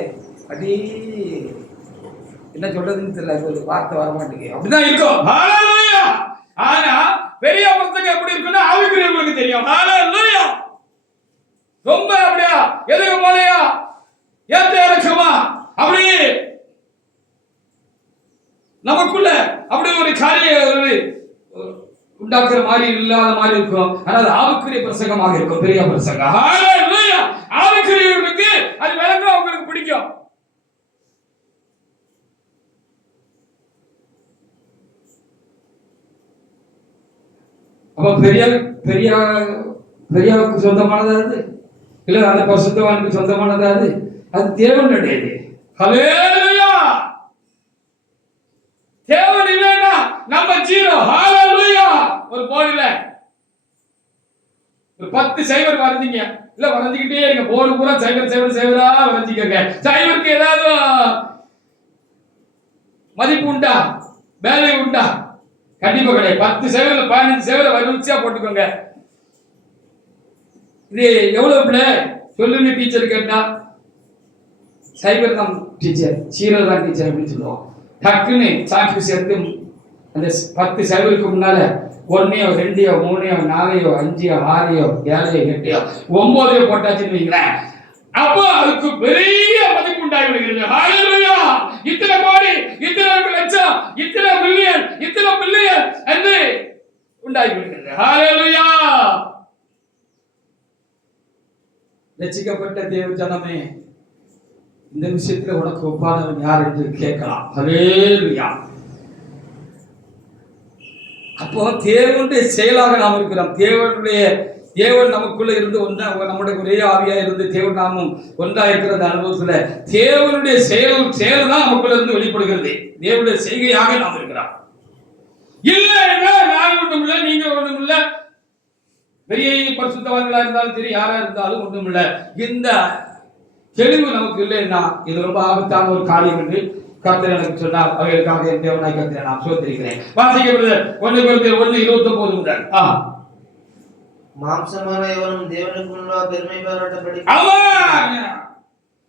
அப்படி என்ன சொல்றதுன்னு தெரியல, ஒரு வார்த்தை வர மாட்டேங்குது. அப்படிதான் இருக்கும். ஹல்லேலூயா. ஆனா பெரிய பிரசங்கம் எப்படி இருக்குன்னா ஆவிக்குரியவங்களுக்கு தெரியும். ஹல்லேலூயா. ரொம்ப அப்படியா எதுக்கு போலையா ஏத்த இறக்கமா அப்படி நமக்குள்ள அப்படி ஒரு காரியம் உண்டாக்குற மாதிரி இல்லாத மாதிரி இருக்கும். ஆனால் ஆவிக்குரிய பிரசங்கமாக இருக்கும், பெரிய பிரசங்கம். ஹல்லேலூயா. ஆவிக்குரியவர்களுக்கு அது விளங்கும், அவங்களுக்கு பிடிக்கும். அப்ப பெரியாவுக்கு சொந்தமானதா அது, இல்ல அந்த பரிசுத்தவானுக்கு சொந்தமானதா அது? அது தேவனுடையது. ஹல்லேலூயா. தேவன் இல்லைன்னா நம்ம ஜீரோ. ஹல்லேலூயா. ஒரு போர்டுல ஒரு 10 சைவர் வரைஞ்சீங்க, இல்ல வரைஞ்சிக்கிட்டே இருங்க, போர்டு பூரா சைவரா வரைஞ்சிக்கங்க. சைவருக்கு ஏதாவது மதிப்பு உண்டா, வேலை உண்டா? கண்டிப்பா கிடையாது. 10 சைவர்ல 15 சைவரை வரிசையா போட்டுக்கோங்க. இது எவ்வளவு பிள்ளை சொல்லுங்க டீச்சர் கேட்டா, சைபர் தான் டீச்சர், ஜீரோ தான் டீச்சர் அப்படின்னு சொல்லுவோம். டக்குன்னு சாக்கு சேர்த்து அந்த 10 சைவருக்கு முன்னால 1யோ 2யோ 3யோ 4யோ 5யோ 6யோ 7யோ 8யோ 9யோ போட்டாச்சுன்னு வைங்களேன், அப்போ அதுக்கு பெரிய மதிப்பு உண்டாகி விடுகிறது. ஹல்லேலூயா. இத்தனை கோடி, இத்தனை லட்சம், இத்தனை மில்லியன், இத்தனை பில்லியன் என்று உண்டாகி விடுகிறது. ஹல்லேலூயா. ரட்சிக்கப்பட்ட தேவ ஜனமே, இந்த விஷயத்துல உனக்கு ஒப்பானவன் யார் என்று கேட்கலாம். ஹல்லேலூயா. அப்போ தேவனுடைய செயலாக நாம் இருக்கிறோம். தேவன் நமக்குள்ள இருந்து ஒன்றா, நம்முடைய ஒரே ஆவியா இருந்து தேவன் நாமும் ஒன்றா இருக்கிற அந்த அனுபவத்துல தேவனுடைய செயல் தான் நமக்குள்ள இருந்து வெளிப்படுகிறது. தேவனுடைய செய்கையாக நாம் இருக்கிறோம். இல்லைன்னா நான் ஒன்றும் இல்லை, நீங்க ஒன்றும் இல்லை, பெரிய பரிசுத்தவான்களா இருந்தாலும் சரி, யாரா இருந்தாலும் ஒன்றும் இல்லை. இந்த தெளிவு நமக்கு இல்லைன்னா இது ரொம்ப ஆபத்தான ஒரு காரியம் என்று கர்த்தர் எனக்கு சொன்னார். அவைகளுக்காக என் தேவனாய் கர்த்தரை நான் சோதரிக்கிறேன். வாசிக்கப்படுது 1 Corinthians 1:29 முதல். மாம்சமான எவனும் தேவனுக்கு முன்பாக பெருமை பாராட்டபடி,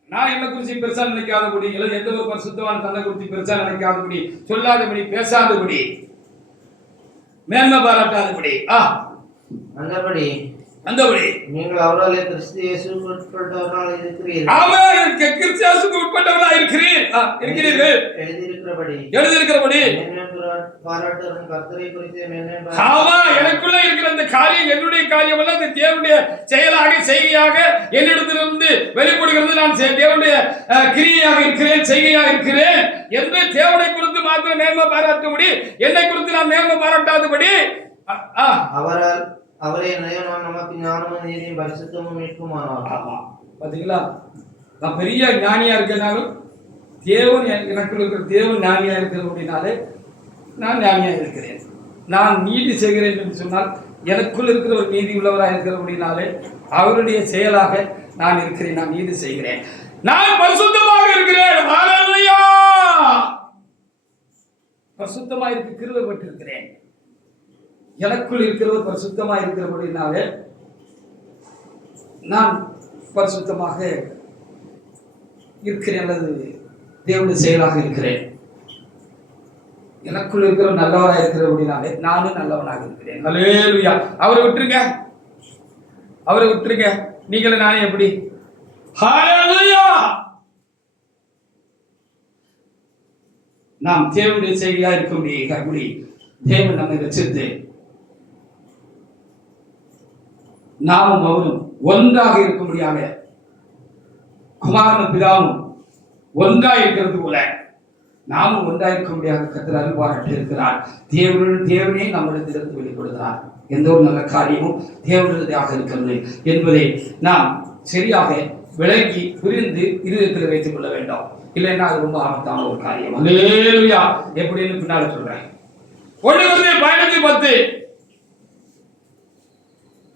நான் என்ன குறித்து பெருசா நினைக்காதபடி, இல்லை எந்த ஒரு பரிசுத்தவான் தன்னை குறித்து பெருசா நினைக்காதபடி, சொல்லாதபடி, பேசாதபடி, மேன்மை பாராட்டாதபடி, அந்தபடி நீங்கள் அவராலே கிறிஸ்து இயேசுவுக்கு உட்பட்டவர்களாக இருக்கிறீர்கள். ஆமா, கிறிஸ்து இயேசுவுக்கு உட்பட்டவர்களாக இருக்கிறீர்கள். எழுதியிருக்கிறபடி பாராட்டுகிறேன் கர்த்தரை குறித்து மேன்மை. ஆமா, எனக்குள்ள இருக்கிற அந்த காரியம் என்னுடைய காரியம் அல்ல, அது தேவனுடைய செயலாக செய்கையாக என்னிடத்திலிருந்து வெளிப்படுகிறது. நான் தேவனுடைய கிரியையாக இருக்கிறேன், செய்கையாக இருக்கிறேன் என்று தேவனை குறித்து மாத்திரம் மேன்மை பாராட்டும்படி, என்னை குறித்து நான் மேன்மை பாராட்டாதபடி அவரே நமக்கு ஞானமும் நீதியும் பரிசுத்தமும் மீட்புமானார். ஆமா, பாத்தீங்களா? நான் பெரிய ஞானியா இருக்கேனாலும் தேவன் எனக்குள்ள இருக்கிற தேவன் ஞானியா இருக்கிறது அப்படின்னாலே நான் ஞானியா இருக்கிறேன். நான் நீதி செய்கிறேன் என்று சொன்னால் எனக்குள்ள இருக்கிற ஒரு நீதி உள்ளவராக இருக்கிற அப்படின்னாலே அவருடைய செயலாக நான் இருக்கிறேன், நான் நீதி செய்கிறேன். நான் பரிசுத்தமாக இருக்கிறேன். ஹalleluya. பரிசுத்தமாக இருக்க கிருபை பெற்றிருக்கிறேன். எனக்குள் இருக்கிறவர் பரிசுத்தமாக இருக்கிறபடினாலே நான் பரிசுத்தமாக இருக்கிறேன் அல்லது தேவனுடைய செயலாக இருக்கிறேன். எனக்குள் இருக்கிற நல்லவராக இருக்கிறபடினாலே நானும் நல்லவனாக இருக்கிறேன். ஹல்லேலூயா. அவரை விட்டுருங்க, அவரை விட்டுருங்க. நீங்களும் நானே எப்படி? ஹல்லேலூயா. நாம் தேவனுடைய செய்தியாக இருக்க முடியாது. தேவன் நம்மை ரட்சித்து நாமும் அவரும் ஒன்றாக இருக்கும்படியாக குமாரனும் பிதாவும் ஒன்றாக இருக்கிறது போல நாமும் ஒன்றாக இருக்கும்படியாக கர்த்தர் அருள் பாராட்டி இருக்கிறார். தேவனே நம்மிடத்திலிருந்து வெளிப்படுகிறார். எந்த ஒரு நல்ல காரியமும் தேவனுடையதாக இருக்கிறது என்பதை நாம் சரியாக விளங்கி புரிந்து இருதயத்தில் வைத்துக் கொள்ள வேண்டும். இல்லைன்னா அது ரொம்ப ஆபத்தான ஒரு காரியம். அல்லேலூயா. எப்படின்னு பின்னால சொல்றேன். 1:10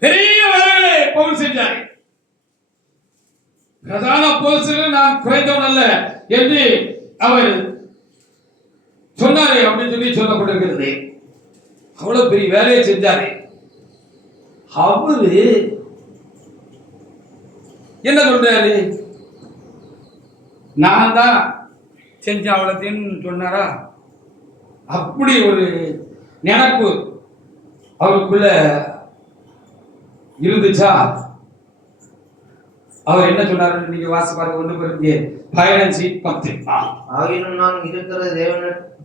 பெரிய வேலைகளை பவுல் செஞ்சார். பிரதான அப்போஸ்தலன் நான் குறைந்தவன் அல்ல என்று அவர் சொன்னாரே அப்படின்னு சொல்லப்பட்டிருக்கிறது. அவ்வளவு பெரிய வேலையை செஞ்சாரு. அவரு என்ன சொல்றாரு? நான் தான் செஞ்ச அவ்வளோத்தையும் சொன்னாரா? அப்படி ஒரு நினைப்பு அவருக்குள்ள இருந்துச்சா? அவர் என்ன சொன்னாரு? நீங்க வாசி பாருங்க. 1:15. ஆகிலும் நான் இருக்கிற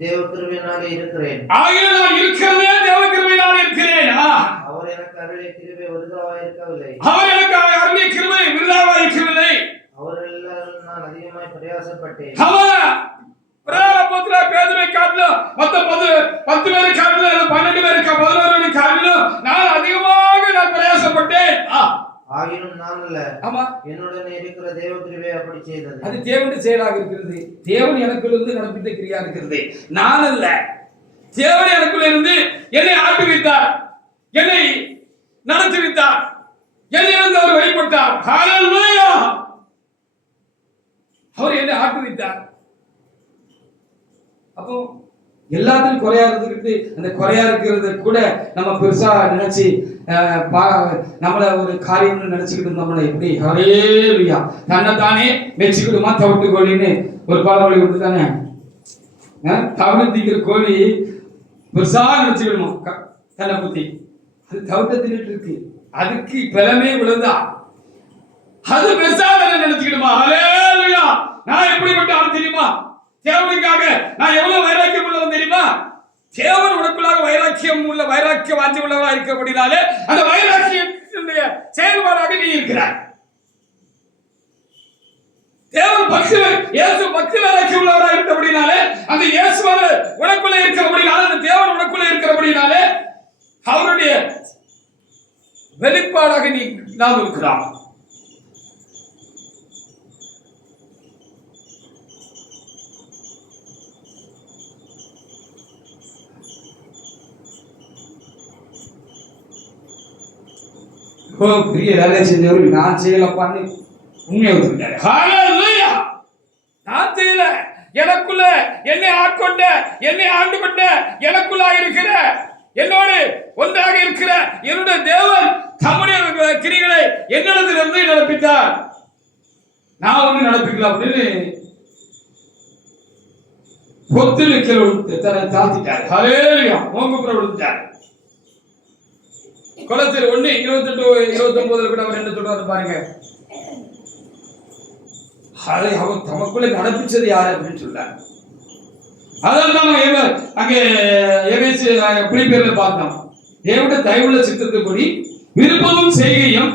தேவ கிருபையினாலே இருக்கிறேன். ஆகிலும் நான் இருக்கிறதே தேவ கிருபையினாலே இருக்கிறேன். அவர் எனக்கு அருளிய கிருபை விருதாவாய் இருக்கவில்லை. அவர் எனக்கு அருளிய கிருபை விருதாவாய் இருக்கவில்லை. அவர் எல்லாரும் நான் அதிகமாய் பிரயாசப்பட்டேன். பேதுரை காட்டிலும் மொத்த 10 பேரை காட்டிலும் 12 பேரை 11 பேரை காட்டிலும் நான் அதிகமாக நான் பிரயாசப்பட்டேன். ஆகிலும் நான் அல்ல, ஆமா, என்னுடன் இருக்கிற தேவ கிருபை அப்படி செய்தது. அது தேவனுடைய செயலாக இருக்கிறது. தேவன் எனக்குள்ள இருந்து நடப்பித்த கிரியா இருக்கிறது. நான் அல்ல, தேவன் எனக்குள்ள இருந்து என்னை ஆட்டுவித்தார், என்னை நடத்துவித்தார், என்னிலிருந்து அவர் வெளிப்பட்டார். ஹல்லேலூயா. அவர் என்னை ஆட்டுவித்தார். அப்போ எல்லாத்தையும் குறையா இருந்துக்கிட்டு அந்த குறையா இருக்கிறத கூட நம்ம பெருசா நினைச்சு நம்மள ஒரு காரியம்னு நினைச்சுக்கிட்டு இருந்தோம்னா எப்படி? ஹல்லேலூயா. தன்னைத்தானே மெச்சிக்கிடுமா தவிட்டு கோழின்னு ஒரு பழமொழி கொடுத்து தானே, தவிர்த்திக்கிற கோழி பெருசா நினைச்சுக்கிடுமா தன்னை பத்தி. அது தவிட்ட தின்னுட்டு இருக்கு, அதுக்கு பிறமே விழுந்தா அது பெருசா தானே நினைச்சுக்கிடுமா? ஹல்லேலூயா. நான் எப்படிப்பட்ட ஆள் தெரியுமா? தேவனுக்காக நான் எவ்வளவு வைராக்கியம் உள்ளவன் தெரியுமா? தேவன் உனக்குள்ளாக வைராக்கிய வாஞ்சி உள்ளவராக இருக்கிறபடினாலே அந்த வைராக்கியத்தினுடைய செயல்பாடாக நீ இருக்கிறாய். தேவன் இயேசு பக்தி வைராக்கியம் உள்ளவராக இருக்கிறபடினாலே அந்த இயேசுவாக உனக்குள்ள இருக்கிறபடினாலே அந்த தேவன் உனக்குள்ள இருக்கிறபடினாலே அவருடைய வெளிப்பாடாக நாம் இருக்கிறோம். பெரிய வேலை செஞ்சவர் நான் செய்யலப்பான்னு உண்மையை ஒத்துக்கிட்டாரு. ஹல்லேலூயா. நான் செய்யல, எனக்குள்ள என்னை ஆட்கொண்ட, என்னை ஆண்டு கொண்ட, எனக்குள்ளா இருக்கிற, என்னோடு ஒன்றாக இருக்கிற என்னுடைய தேவன் தம்முடைய கிரிகளை என்னிடத்திலிருந்து நடப்பித்தார். நான் ஒண்ணு நடப்பிக்கலாம் அப்படின்னு தன்னை தாழ்த்திட்டார். ஹல்லேலூயா. மோங்குப்புற விழுந்தார். கொலோசியர் 1:28-29 கூட அவர் என்ன சொல்றாரு பாருங்க. அதை அவர் தமக்குள்ளே நடப்பிச்சது யாரு அப்படின்னு சொல்றாரு. அதான் அங்கே பிலிப்பியர்ல பார்த்தோம். தேவனுடைய தயவுள்ள சித்தத்தின்படி விருப்பமும் செய்கையும்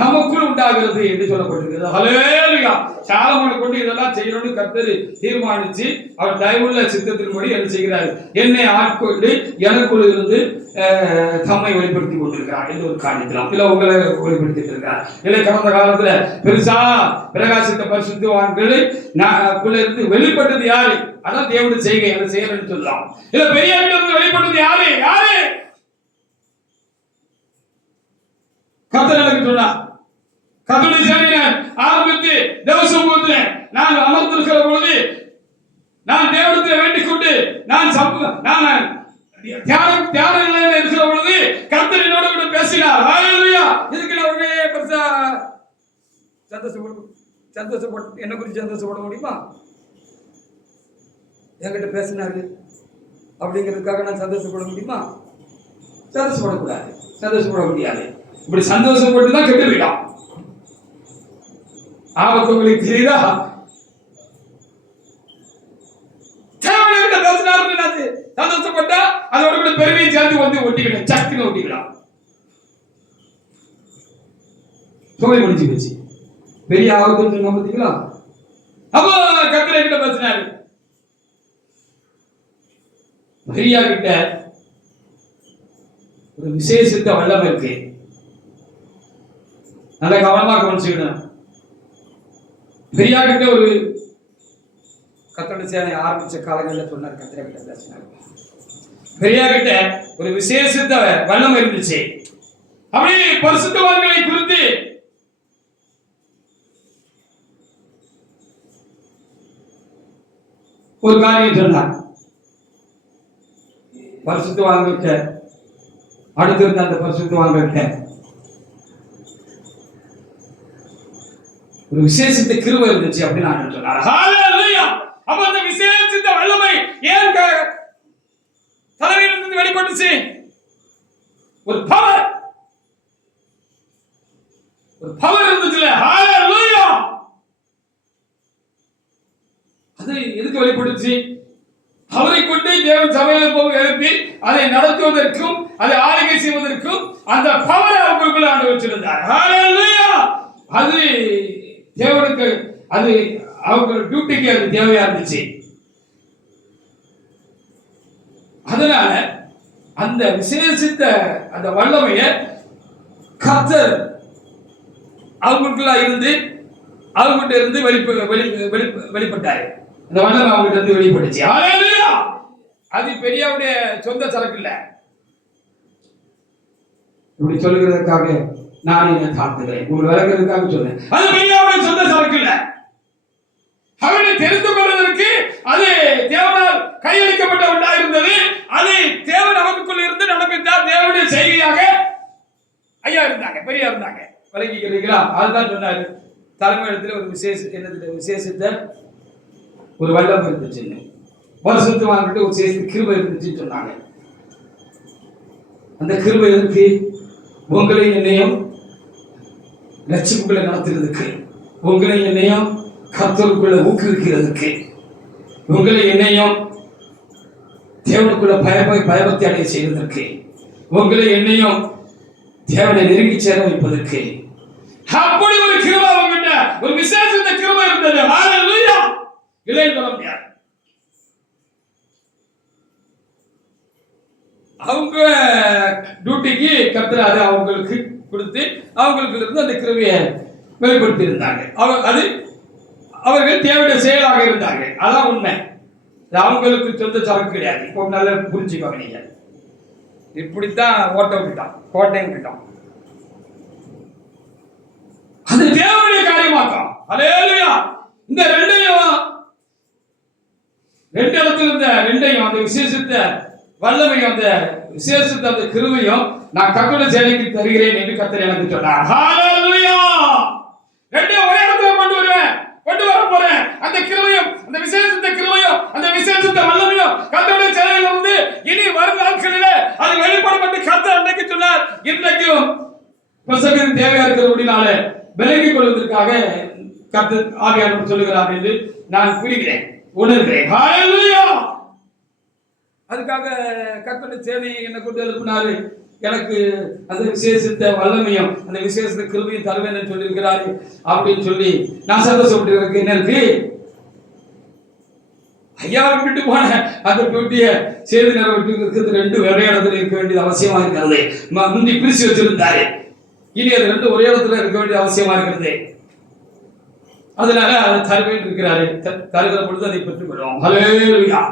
நமக்குள் உண்டாகிறது என்று சொல்லப்பட்டிருக்கிறது. ஹல்லேலூயா. சாலமோனை கொண்டு இதெல்லாம் செய்யணும்னு கர்த்தர் தீர்மானிச்சு அவர் தயவுள்ள சித்தத்தின்படி என்ன செய்கிறார்? என்னை ஆட்கொண்டு எனக்குள் இருந்து தம்மை வெளிப்படுத்தி கொண்டிருக்கிறார் என்று ஒரு காரியத்திலாம் இல்ல உங்களை வெளிப்படுத்திட்டு இருக்கிறார். இல்லை கடந்த காலத்துல பெருசா பிரகாசித்த பரிசுத்தவான்கள் இருந்து வெளிப்பட்டது யாரு? அதான் தேவனுடைய செய்கை. அதை செய்யணும்னு சொல்லலாம். இல்ல பெரிய வெளிப்பட்டது யாரு? கர்த்தர் எனக்கு சொன்னார். கர்த்தருடைய சேனையை ஆரம்பித்து தேவ சமூகத்தில் நான் அமர்ந்திருக்கிற பொழுது, நான் தேவனிடத்தில் வேண்டிக் கொண்டு நான் தியான நிலையில இருக்கிற பொழுது கர்த்தர் என்னோட கூட பேசினார். ஹalleluya. இதுக்கு நான் உடனே பெருசா சந்தோஷப்பட்டு என்ன குறித்து சந்தோஷப்பட முடியுமா? என்கிட்ட பேசினாரு அப்படிங்கிறதுக்காக நான் சந்தோஷப்பட முடியுமா? சந்தோஷப்படக்கூடாது, சந்தோஷப்பட முடியாது. இப்படி சந்தோஷப்பட்டு தான் கெட்டு போயிடும். ஆபத்து உங்களுக்கு தெரியுதா? பேசினாரு சந்தோஷப்பட்டா அதோட கூட பெருமையை சேர்ந்து வந்து ஒட்டிக்கலாம், சக்குன்னு ஒட்டிக்கலாம். தொகை முடிஞ்சு போச்சு. பெரிய ஆபத்து பார்த்தீங்களா? அப்போ கர்த்தர் கிட்ட பேசினாரு. மரியா கிட்ட ஒரு விசேஷித்த வல்லமை இருக்கு. நல்ல கவனமா கவனிச்சுக்கணும். மரியா கிட்ட ஒரு கர்த்தருடைய சேனை ஆரம்பிச்ச காலங்களில் சொன்னார். கர்த்தர் கிட்ட பேசினார். மரியா கிட்ட ஒரு விசேஷித்த வல்லமை இருந்துச்சு. அப்படி பரிசுத்தவான்களை குறித்து ஒரு காரியம் சொன்னார். பரிசுத்தவான்கிட்ட அடுத்து இருந்த அந்த பரிசுத்தவான்கிட்ட ஒரு விசேஷித்த கிருபை இருந்துச்சு அப்படின்னு நான் சொன்னார். ஹalleluya. அப்ப அந்த விசேஷித்த வல்லமை ஏன் தலைமையிலிருந்து வெளிப்பட்டுச்சு? ஒரு பவர் இருந்துச்சுல. ஹalleluya. அது எதுக்கு வெளிப்பட்டுச்சு? அவரை கொண்டு தேவன் சபையில் போய் எழுப்பி அதை நடத்துவதற்கும் அதை ஆளுகை செய்வதற்கும் அந்த பவரை அவங்களுக்குள்ள ஆண்டு வச்சிருந்தார். ஹalleluya. அது தேவனுக்கு, அது அவங்க டியூட்டிக்கு அது தேவையா இருந்துச்சு. அதனால அந்த விசேஷித்த அந்த வல்லமையை கர்த்தர் அவங்களுக்குள்ள இருந்து அவங்ககிட்ட இருந்து வெளிப்பட்டாரு. அந்த வல்லமை அவங்ககிட்ட இருந்து வெளிப்பட்டுச்சு. ஹalleluya. அது பெரியாவுடைய சொந்த சரக்கு இல்ல. இப்படி சொல்லுகிறதுக்காக நான் என்ன தாழ்த்துகிறேன், உங்களுக்கு விளக்குறதுக்காக சொல்றேன். அது பெரியாவுடைய சொந்த சரக்கு இல்ல. அவனை தெரிந்து கொள்வதற்கு அது தேவனால் கையளிக்கப்பட்ட ஒன்றா இருந்தது. அது தேவன் அவனுக்குள்ள இருந்து நடப்பித்தார். தேவனுடைய செய்தியாக ஐயா இருந்தாங்க, பெரியா இருந்தாங்க. விளங்கிக்கிறீங்களா? அதுதான் சொன்னாரு. தலைமையிடத்தில் ஒரு விசேஷித்த ஒரு வல்லம் இருந்துச்சு, பரிசுத்தவான்கிட்ட ஒரு விசேஷ கிருபை இருந்துச்சுன்னு சொன்னாங்க. அந்த கிருபை இருக்கு உங்களையும் என்னையும் லட்சிப்புகளை நடத்துறதுக்கு, உங்களையும் என்னையும் கர்த்தருக்குள்ள ஊக்குவிக்கிறதுக்கு, உங்களை என்னையும் தேவனுக்குள்ள பயபக்தி அடைய செய்வதற்கு, உங்களை என்னையும் தேவனை நெருங்கி சேர வைப்பதற்கு அப்படி ஒரு கிருபை அவங்ககிட்ட, ஒரு விசேஷத்த கிருபை இருந்தது. ஹalleluya. இல்லைன்னு சொல்ல முடியாது. அவங்க டியூட்டிக்கு கர்த்தர் அதை அவங்களுக்கு கொடுத்து அவங்களுக்கு இருந்து அந்த கிருபையை வெளிப்படுத்தி இருந்தாங்க. அது அவர்கள் தேவையான செயலாக இருந்தாங்க. அதான் உண்மை. அவங்களுக்கு சொந்த சரக்கு கிடையாது. இப்போ நல்லா புரிஞ்சுக்கோங்க. நீங்க இப்படித்தான் ஓட்ட விட்டுட்டோம், கோட்டையும் விட்டுட்டோம். அது தேவனுடைய காரியமாக்கும். ஹalleluya. இந்த ரெண்டு இடத்துல இருந்த ரெண்டையும், அந்த விசேஷத்த வல்லமையும் அந்த விசேஷத்த அந்த கிருபையும் நான் கர்த்தருடைய சேனைக்கு தருகிறேன் என்று கர்த்தர் எனக்கு சொன்னார். ஹalleluya. ரெண்டையும் ஒரே இடத்துல கொண்டு வர போறேன். அந்த கிருபையும் அந்த விசேஷத்த கிருபையும் அந்த விசேஷத்த வல்லமையும் கர்த்தருடைய சேனையில வந்து இனி வரும் நாட்களிலே அது வெளிப்படப்பட்டு கர்த்தர் அன்றைக்கு சொன்னார். இன்றைக்கும் பிரசங்கத்தின் தேவையா இருக்கிறபடினால விலகிக் கொள்வதற்காக கர்த்தர் ஆவியானவர் சொல்லுகிறார் என்று நான் புரிகிறேன், உணர்கிறேன். ஹalleluya. அதுக்காக கர்த்தருடைய சேனையை என்ன கொண்டு எழுப்பினாரு. எனக்கு அந்த விசேஷத்த வல்லமையும் அந்த விசேஷத்த கிருபையும் தருவேன் சொல்லியிருக்கிறாரு அப்படின்னு சொல்லி நான் சந்தோஷப்பட்டு என்ன இருக்கு. ஐயா விட்டு போன அந்த டியூட்டிய செய்தி நிறைவேற்று ரெண்டு ஒரே இடத்துல இருக்க வேண்டியது அவசியமா இருக்கிறது. முந்தி பிரிச்சு வச்சிருந்தாரு, இனி அது ரெண்டு ஒரே இடத்துல இருக்க வேண்டியது அவசியமா இருக்கிறது. அதனால அதை தருவேன் இருக்கிறாரு. தருகிற பொழுது அதை பெற்றுக்கொள்வோம். ஹalleluya.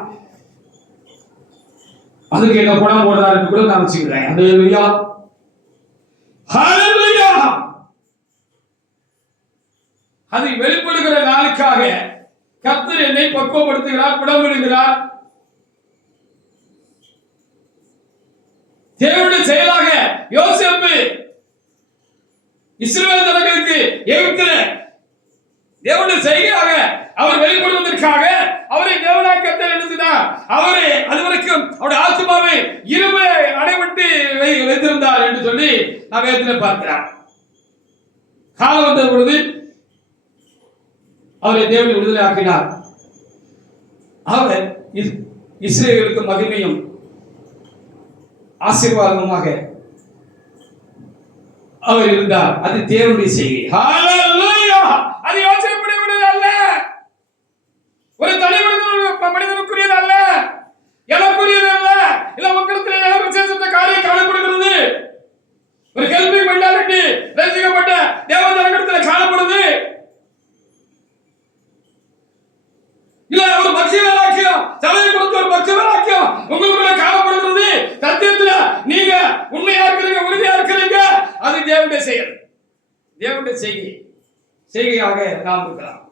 அதுக்கு என்ன பணம் போடுறாருன்னு கூட நான் வச்சுக்கிறேன். ஹalleluya. ஹalleluya. அது வெளிப்படுகிற நாளுக்காக கர்த்தர் என்னை பக்குவப்படுத்துகிறார், புடமிடுகிறார். தேவனுடைய செயலாக யோசேப்பு இஸ்ரவேல் ஜனங்களுக்கு எகிப்திலே தேவனுடைய செய்கையாக அவர் வெளிப்படுவதற்காக அவரை தேவனாய் கர்த்தர் எழுதினார். அவரை அதுவரைக்கும் அவருடைய ஆத்துமாவை இருமை அடைபட்டு வைத்திருந்தார் என்று சொல்லி நாம் வேதத்தில் பார்க்கிறார். காலம் வந்த பொழுது அவரை தேவனை விடுதலை ஆக்கினார். அவர் இஸ்ரவேலுக்கு மகிமையும் ஆசீர்வாதமாக அவர் இருந்தார். அது தேவனுடைய செய்கை. ஹalleluya! அது யோசிக்கப்படுவது அல்ல, ஒரு தனி மனிதனுக்குரியது அல்ல, எனக்குரியது அல்ல. இல்ல மக்களத்தில் ஏதோ விசேஷத்த காரியம் காணப்படுகிறது. ஒரு ஹெல்பிங் மென்டாலிட்டி ரசிக்கப்பட்ட தேவ ஜனங்களிடத்தில் காணப்படுது. இல்ல ஒரு பக்திவராக்கியம், சபையை கொடுத்த ஒரு பக்திவராக்கியம் உங்களுக்குள்ள காணப்படுகிறது. சத்தியத்துல நீங்க உண்மையா இருக்கிறீங்க, உறுதியா இருக்கிறீங்க. அது தேவனுடைய செயல், தேவனுடைய செய்கையாக நாம் இருக்கலாம்.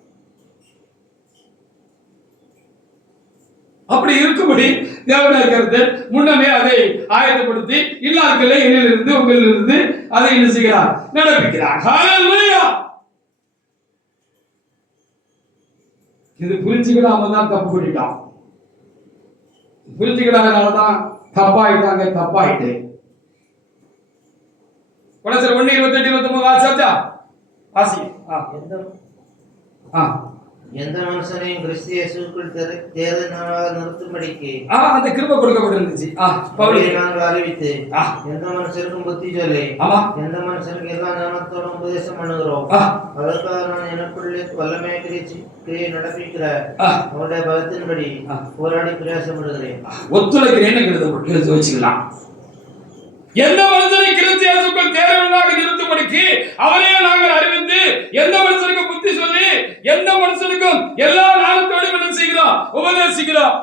அப்படி இருக்கும்படி தேவனுடைய கருத்து முன்னமே அதை ஆயத்தப்படுத்தி இல்லாக்களை என்னிலிருந்து உங்களிலிருந்து அதை என்ன செய்கிறார், நடப்பிக்கிறார். ஹalleluya! இது புரிஞ்சுக்கிடாம தான் தப்பு பண்ணிட்டான். புரிஞ்சுக்கிடாதனாலதான் தப்பாயிட்டு. கொலோசர் 1:28-29 வாசிச்சா வாசி. எந்த மனுஷனையும் கிறிஸ்து இயேசுவுக்குள் தேர்ந்தவனாக நிறுத்தும்படிக்கு அந்த கிருபை கொடுக்கப்பட்டிருந்துச்சு. நாங்கள் அறிவித்து எந்த மனுஷருக்கும் புத்தி சொல்லி எந்த மனுஷருக்கு எல்லா ஞானத்தோட உபதேசம் பண்ணுகிறோம். அதற்காக நான் எனக்குள்ளே வல்லமையை கிரியை நடப்பிக்கிற அவருடைய பலத்தின்படி போராடி பிரயாசப்படுகிறேன். ஒத்துழைக்கிறேன்னு வச்சுக்கலாம். எந்த மனுஷனை கிறிஸ்து இயேசுக்குள் தேர்ந்தவனாக நிறுத்தும்படிக்கு அவரே நாங்கள் அறிவித்து எந்த மனுஷனுக்கு புத்தி சொல்லி எந்த மனுஷனுக்கும் எல்லா ஞானத்தோடும் என்ன செய்கிறோம், உபதேசிக்கிறோம்.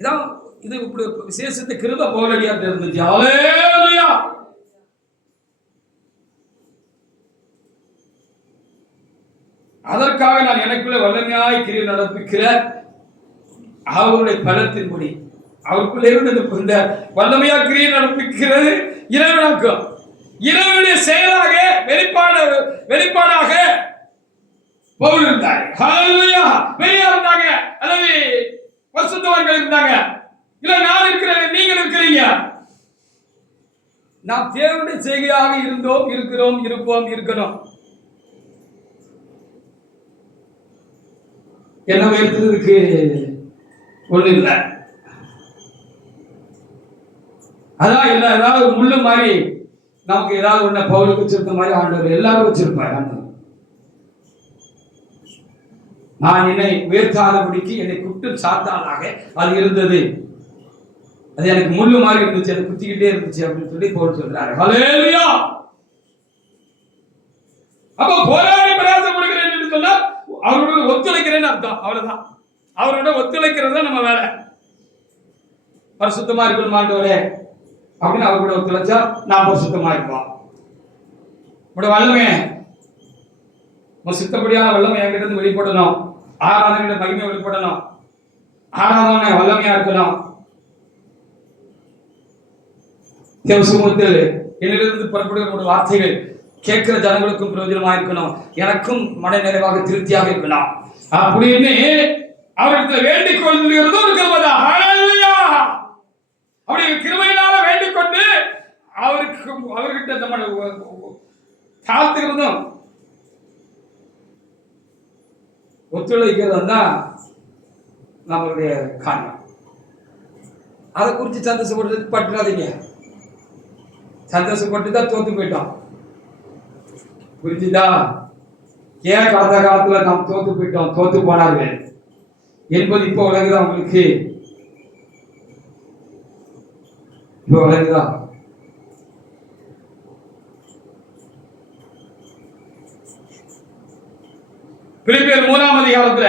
இதான் இது இப்படி விசேஷத்தை கிருபை பவுலடியா இருந்துச்சு. ஹalleluya! அதற்காக நான் எனக்குள்ள வல்லமையாய் கிரியை நடப்பிக்கிற அவருடைய பலத்தின்படி அவருக்குள்ள இருந்து இந்த வல்லமையா கிரியை நடப்பிக்கிறது இறைவனாக்கும். இறைவனுடைய செயலாக வெளிப்பாடாக பவுல் இருந்தார். ஹalleluya! வெளியா இருந்தாங்க, அல்லது பரிசுத்தவான்கள் இருந்தாங்க. இல்ல நான் இருக்கிறேன், நீங்கள் இருக்கிறீங்க. நாம் தேவனுடைய செய்கையாக இருந்தோம், இருக்கிறோம், இருப்போம், இருக்கணும். என்ன உயர்த்துறதுக்கு ஒண்ணு இல்லை. அதான் இல்லை, ஏதாவது முள்ளு மாதிரி நமக்கு ஏதாவது ஒண்ணு பவுலுக்கு வச்சிருக்க மாதிரி ஆண்டவர் எல்லாரும் வச்சிருப்பார். நான் என்னை உயர்த்தாதபடிக்கு என்னை குற்றம் சாத்தானாக அது இருந்தது. அது எனக்கு முள்ளு மாதிரி இருந்துச்சு, அது குத்திக்கிட்டே இருந்துச்சு அப்படின்னு சொல்லி பவுல் சொல்றாரு. ஹalleluya! அப்ப போராடி பிரயாசப்படுகிறேன் என்று சொன்னா அவரோட ஒத்துழைக்கிறேன்னு அர்த்தம். அவ்வளவுதான். அவரோட ஒத்துழைக்கிறது நம்ம வேலை. பரிசுத்தமா இருக்கணும் ஆண்டவரே அப்படின்னு அவர் கூட ஒத்துழைச்சா நாம் பரிசுத்தமா இருப்போம். உங்களோட வல்லமை, சித்தப்படியான வல்லமை என்கிட்ட இருந்து வெளிப்படணும். ஆராதனை மகிமை வெளிப்படணும். ஆராதனை வல்லமையா இருக்கணும். தேவ சமூகத்தில் என்னிலிருந்து புறப்படுகிற வார்த்தைகள் கேட்கிற ஜனங்களுக்கும் பிரயோஜனமா இருக்கணும், எனக்கும் மன நிறைவாக திருப்தியாக இருக்கணும் அப்படின்னு அவரிடத்தில் வேண்டிக் கொள்கிறது ஒரு கிருபை. ஹalleluya! அப்படி கிருபையினால வேண்டிக் கொண்டு அவர்கிட்ட நம்ம தாழ்த்துகிறதும் ஒத்துழைக்கிறதும் தான் நம்மளுடைய காரணம். அதை குறித்து சந்தோஷப்படுறது பற்றாதீங்க. சந்தோஷப்பட்டு தான் தோத்து போயிட்டோம். புரிஞ்சுதா? ஏன் கடந்த காலத்துல நாம் தோத்து போயிட்டோம், தோத்து போனார்கள் என்பது இப்ப விளங்குதா உங்களுக்கு? இப்ப விளங்குதா? பிலிப்பியர் 3ஆம் அதிகாரத்துல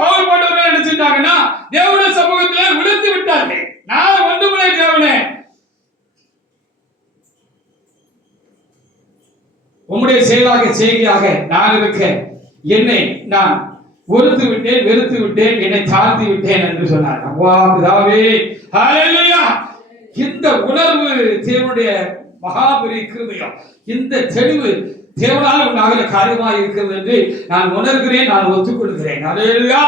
பவுல் போன்றவர்கள் நினைச்சிட்டாங்கன்னா தேவனுடைய சமூகத்திலே விழுந்து விட்டார்கள். நான் ஒன்றுமில்லை தேவனே, உம்முடைய செயலாக செய்கையாக நான் இருக்க என்னை நான் ஒருத்து விட்டேன், வெறுத்து விட்டேன், என்னை தாழ்த்தி விட்டேன் என்று சொன்னார். அப்பா பிதாவே, ஹல்லேலூயா! இந்த உணர்வு தேவனுடைய மகாபெரிய கிருபையம், இந்த தெளிவு தேவனால் உண்டாகிற காரியமாக இருக்கிறது என்று நான் உணர்கிறேன், நான் ஒத்துக்கொள்கிறேன். ஹல்லேலூயா!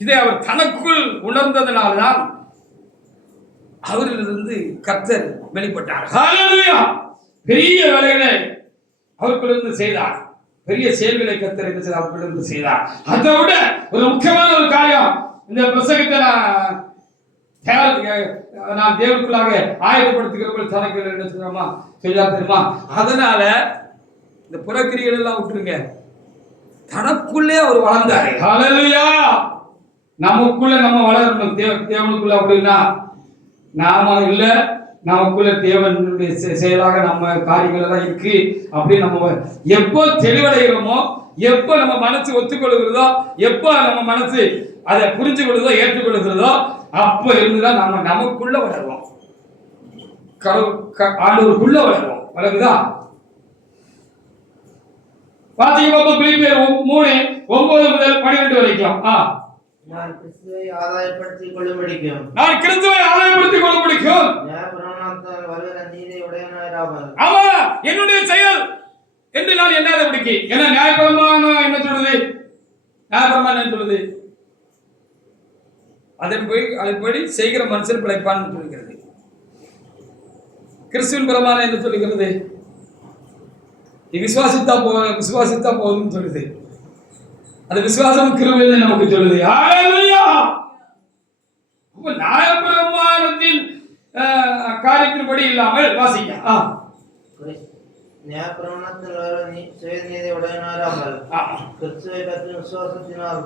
இதை அவர் தனக்குள் உணர்ந்ததனால்தான் அவரிலிருந்து கர்த்தர் வெளிப்பட்டார். ஹல்லேலூயா! பெரிய வேலைகளை அவருக்குள்ளிருந்து செய்தார், பெரிய செயல்களை கர்த்தர் என்ன செய்தார், அவருக்குள்ளிருந்து செய்தார். அதை விட ஒரு முக்கியமான ஒரு காரியம், இந்த பிரசங்கத்தை நான் தேவனுக்குள்ளாக ஆயத்தப்படுத்துகிறவர்கள் தனக்கு என்ன செய்யணுமா செய்யா தெரியுமா? அதனால இந்த புறக்கிரிகள் எல்லாம் விட்டுருங்க, தனக்குள்ளே அவர் வளர்ந்தாரு. ஹல்லேலூயா! நமக்குள்ள நம்ம வளரணும் தேவனுக்குள்ள. அப்படின்னா நாம இல்ல, நமக்குள்ள தேவனுடைய செயலாக நம்ம காரியங்கள் எல்லாம் இருக்கு. அப்படி நம்ம எப்போ தெளிவடைகிறோமோ, எப்போ நம்ம மனசு ஒத்துக்கொள்கிறதோ, எப்போ நம்ம மனசு அதை புரிஞ்சு கொள்ளுதோ, ஏற்றுக்கொள்கிறதோ, அப்ப இருந்துதான் நம்ம நமக்குள்ள வளருவோம், ஆண்டவருக்குள்ள வளருவோம். வளருதா? பாத்தீங்கன்னா பிலிப்பியர் 3:9 முதல் 12 வரைக்கும். நான் கிறிஸ்துவை ஆதாயப்படுத்திக் கொள்ளும்படிக்கும் நியாயப்பிரமாணத்தால் வருகிற நீதியை உடையவனாயிராமல். ஆமா, என்னுடைய செயல் என்று நான் எண்ணாதபடிக்கு. ஏன்னா நியாயப்பிரமாணம் என்ன சொல்லுது? நியாயப்பிரமாணம் என்ன சொல்லுது? அதன்படி செய்கிற மனுஷன் பிழைப்பான்னு சொல்லுகிறது. கிறிஸ்துவின் பிரமாணம் என்ன சொல்லுகிறது? நீ விசுவாசித்தா போதும்னு சொல்லுது. அது விசுவாசம் கிருபைன்னு நமக்கு சொல்லுது. ஹல்லேலூயா! அப்ப நியாயப்பிரமாணத்தின் காரியத்தின்படி இல்லாமல் வாசிங்க. நியாயப்பிரமாணத்தில் வருகிற சுயநீதியை உடையவனாயிராமல் கிறிஸ்துவை பற்றி விசுவாசத்தினால்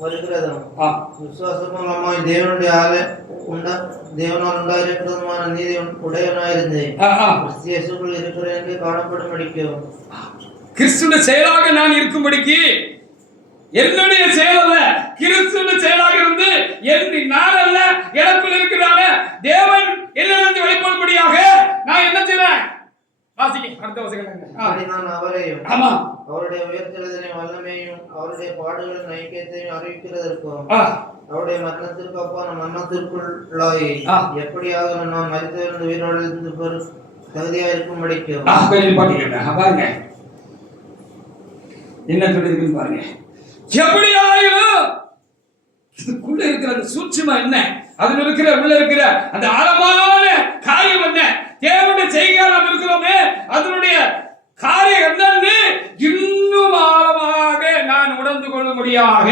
வருகிறதும் விசுவாசம் மூலமாய் தேவனால் உண்டாயிருக்கிறதுமான நீதி உடையவனாயிருந்து கிறிஸ்துவுக்குள் இருக்கிறேன் என்று காணப்படும் அடிக்கும். கிறிஸ்துவின் செயலாக நான் இருக்கும்படிக்கு, என்னுடைய செயல் அல்ல, கிறிஸ்துவின் செயலாக இருந்து நான் அல்ல, எனக்குள் இருக்கிறான தேவன் என்னிலிருந்து வெளிப்படும்படியாக நான் என்ன செய்றேன்? வாசிங்க அடுத்த வசனம். நான் அவரையும் ஆமா அவருடைய உயர்த்தெழுதலின் வல்லமையும் அவருடைய பாடுகளின் ஐக்கியத்தையும் அறிவிக்கிறதற்கும் அவருடைய மரணத்திற்கு அப்பான மரணத்திற்குள்ளாய் எப்படியாக நான் மரித்தவர்கள் உயிரோடு தகுதியா இருக்கும்படிக்கும். பாருங்க என்ன சொல்லிருக்குன்னு பாருங்க. எப்படியாயிரும் இதுக்குள்ள இருக்கிற அந்த சூட்சுமம் என்ன, அதுல இருக்கிற உள்ள இருக்கிற அந்த ஆழமான காரியம் என்ன, தேவனுடைய செய்கையா நாம் இருக்கிறோமே அதனுடைய காரியம் என்னன்னு இன்னும் ஆழமாக நான் உணர்ந்து கொள்ளும்படியாக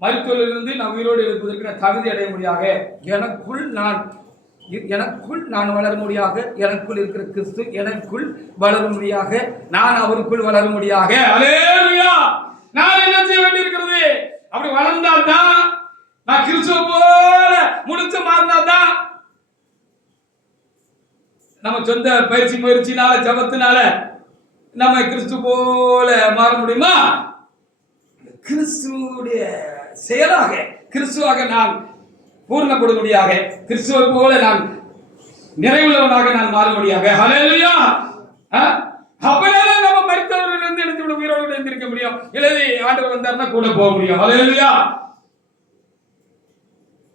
மருத்துவரிலிருந்து நான் உயிரோடு இருப்பதற்கு நான் தகுதி அடைய முடியாக எனக்குள் நான் வளர முடியாக, எனக்குள் இருக்கிற கிறிஸ்து எனக்குள் வளர முடியாக, நான் அவருக்குள் வளர முடியாக. ஹல்லேலூயா! நான் என்ன செய்ய வேண்டியிருக்கிறது? அப்படி வளர்ந்தாதான், நான் கிறிஸ்துவ போல முடிச்சு மாறினாதான் நம்ம சொந்த பயிற்சினால ஜபத்தினால நம்ம கிறிஸ்து போல மாற முடியுமா? கிறிஸ்துவுடைய செயலாக கிறிஸ்துவாக நான் பூர்ணப்படும்படியாக, கிறிஸ்துவை போல நான் நிறைவுள்ளவனாக நான் மாறும்படியாக. ஹல்லேலூயா! அப்பதான் நம்ம மரித்தவர்களிலிருந்து எடுத்து உயிரோடு எழுந்திருக்க முடியும். எழுதி ஆண்டவர் வந்தார்னா கூட போக முடியும். ஹல்லேலூயா!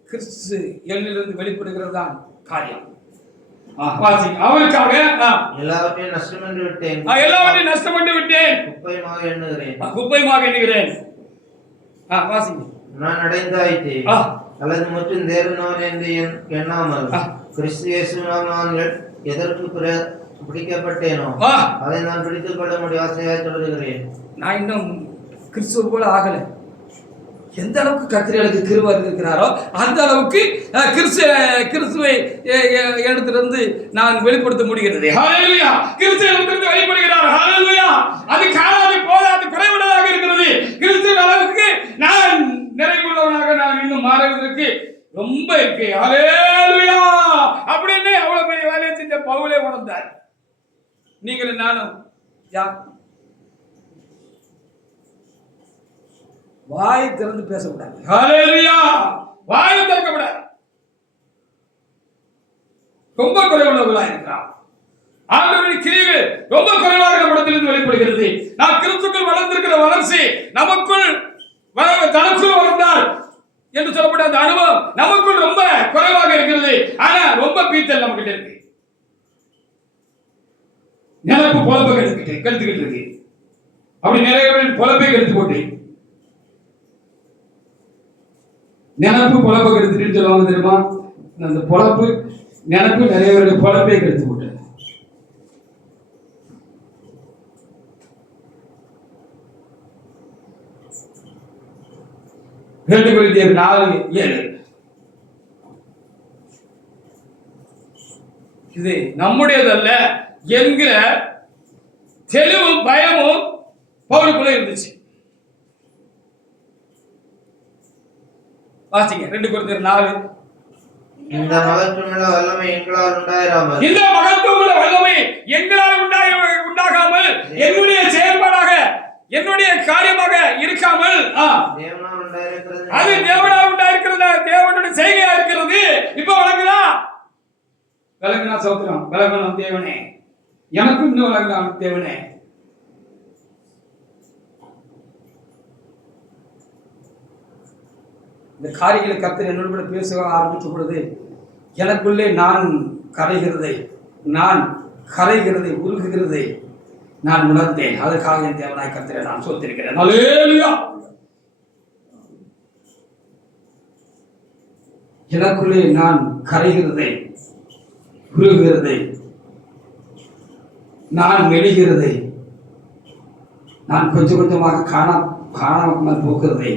கிறிஸ்து என்னிலிருந்து வெளிப்படுகிறது தான் காரியம். அவருக்காக எல்லாவற்றையும் நஷ்டம் என்று விட்டேன், குப்பைமாக எண்ணுகிறேன். வாசிங்க. நான் அடைந்தாயிற்று அல்லது முற்றும் தேறினவன் என்று எண்ணாமல் கிறிஸ்து இயேசுவினால் நான் எதற்கு பிடிக்கப்பட்டேனோ அதை நான் பிடித்துக் கொள்ள முடிய ஆசையாய் தொடர்கிறேன். நான் இன்னும் கிறிஸ்துவ போல ஆகல. எந்த அளவுக்கு கர்த்தருக்கு கிருபை இருக்கிறாரோ அந்த அளவுக்கு கிறிஸ்துவை இடத்திலிருந்து நான் வெளிப்படுத்த முடிகிறது. ஹல்லேலூயா! கிறிஸ்து இடத்திலிருந்து வெளிப்படுகிறார். ஹல்லேலூயா! அது காணாது போதாது குறைவுள்ளதாக இருக்கிறது. கிறிஸ்துவின் அளவுக்கு நான் நிறைவுள்ளவனாக நான் இன்னும் மாறுவதற்கு ரொம்ப இருக்கு. ஹல்லேலூயா! அப்படின்னு அவ்வளவு பெரிய வேலையை செஞ்ச பவுலே உணர்ந்தார். நீங்களும் நானும் யார்? வாய் திறந்து பேசக்கூடாது. ஹல்லேலூயா! வாய் திறக்கக்கூடாது. ரொம்ப குறைவுள்ளவர்களா இருக்கிறார். ஆண்டவரின் கிரியைகள் ரொம்ப குறைவாக நம்மிடத்திலிருந்து வெளிப்படுகிறது. நாம் கிறிஸ்துக்குள் வளர்ந்திருக்கிற வளர்ச்சி நமக்குள் தனக்குள் வளர்ந்தால் என்று சொல்லப்பட்ட அந்த அனுபவம் நமக்குள் ரொம்ப குறைவாக இருக்கிறது. ஆனா ரொம்ப பீத்தல் நம்ம கிட்ட இருக்கு. நினைப்பு பொழப்பை கெடுத்துக்கிட்டு இருக்கு. அப்படி நிறைய பேர் பொழப்பை கெடுத்து போட்டு நினைப்பு பொழப்பை கெடுத்துட்டு சொல்லுவாங்க தெரியுமா? அந்த பொழப்பு நினைப்பு நிறைய பேருடைய பொழப்பை கெடுத்து போட்டு. ரெண்டு கொரிந்தியர் 4:7 இது நம்முடையதல்ல என்கிற தெளிவும் பயமும் பவுலுக்குள்ள இருந்துச்சு. வாசிங்க 2 கொரிந்தியர் 4. இந்த மகத்துவமுள்ள வல்லமை எங்களால் உண்டாயிராமல் இந்த மகத்துவமுள்ள வல்லமை எங்களால் உண்டாகாமல் என்னுடைய செயல்பாடாக என்னுடைய காரியமாக இருக்காமல் தேவனால் உண்டாயிருக்கிறது. அது தேவனால் உண்டாயிருக்கிறது, தேவனுடைய செய்கையா இருக்கிறது. இப்ப வழங்குதா? விளங்குனா சோத்திரம். விளங்கணும் தேவனே, எனக்கு இன்னும் விளங்கலாம் தேவனே. இந்த காரியங்களை கர்த்தர் என்னோட கூட பேச ஆரம்பித்த பொழுது எனக்குள்ளே நான் கரைகிறதை உருகுகிறதை நான் உணர்ந்தேன். அதற்காக என் தேவனாய் கர்த்தரை நான் சோத்திருக்கிறேன். அல்லேலூயா. எனக்குள்ளே நான் கரைகிறதை உருகுகிறதை நான் மெலிகிறதை நான் கொஞ்சம் கொஞ்சமாக காணாமல் போக்குறதை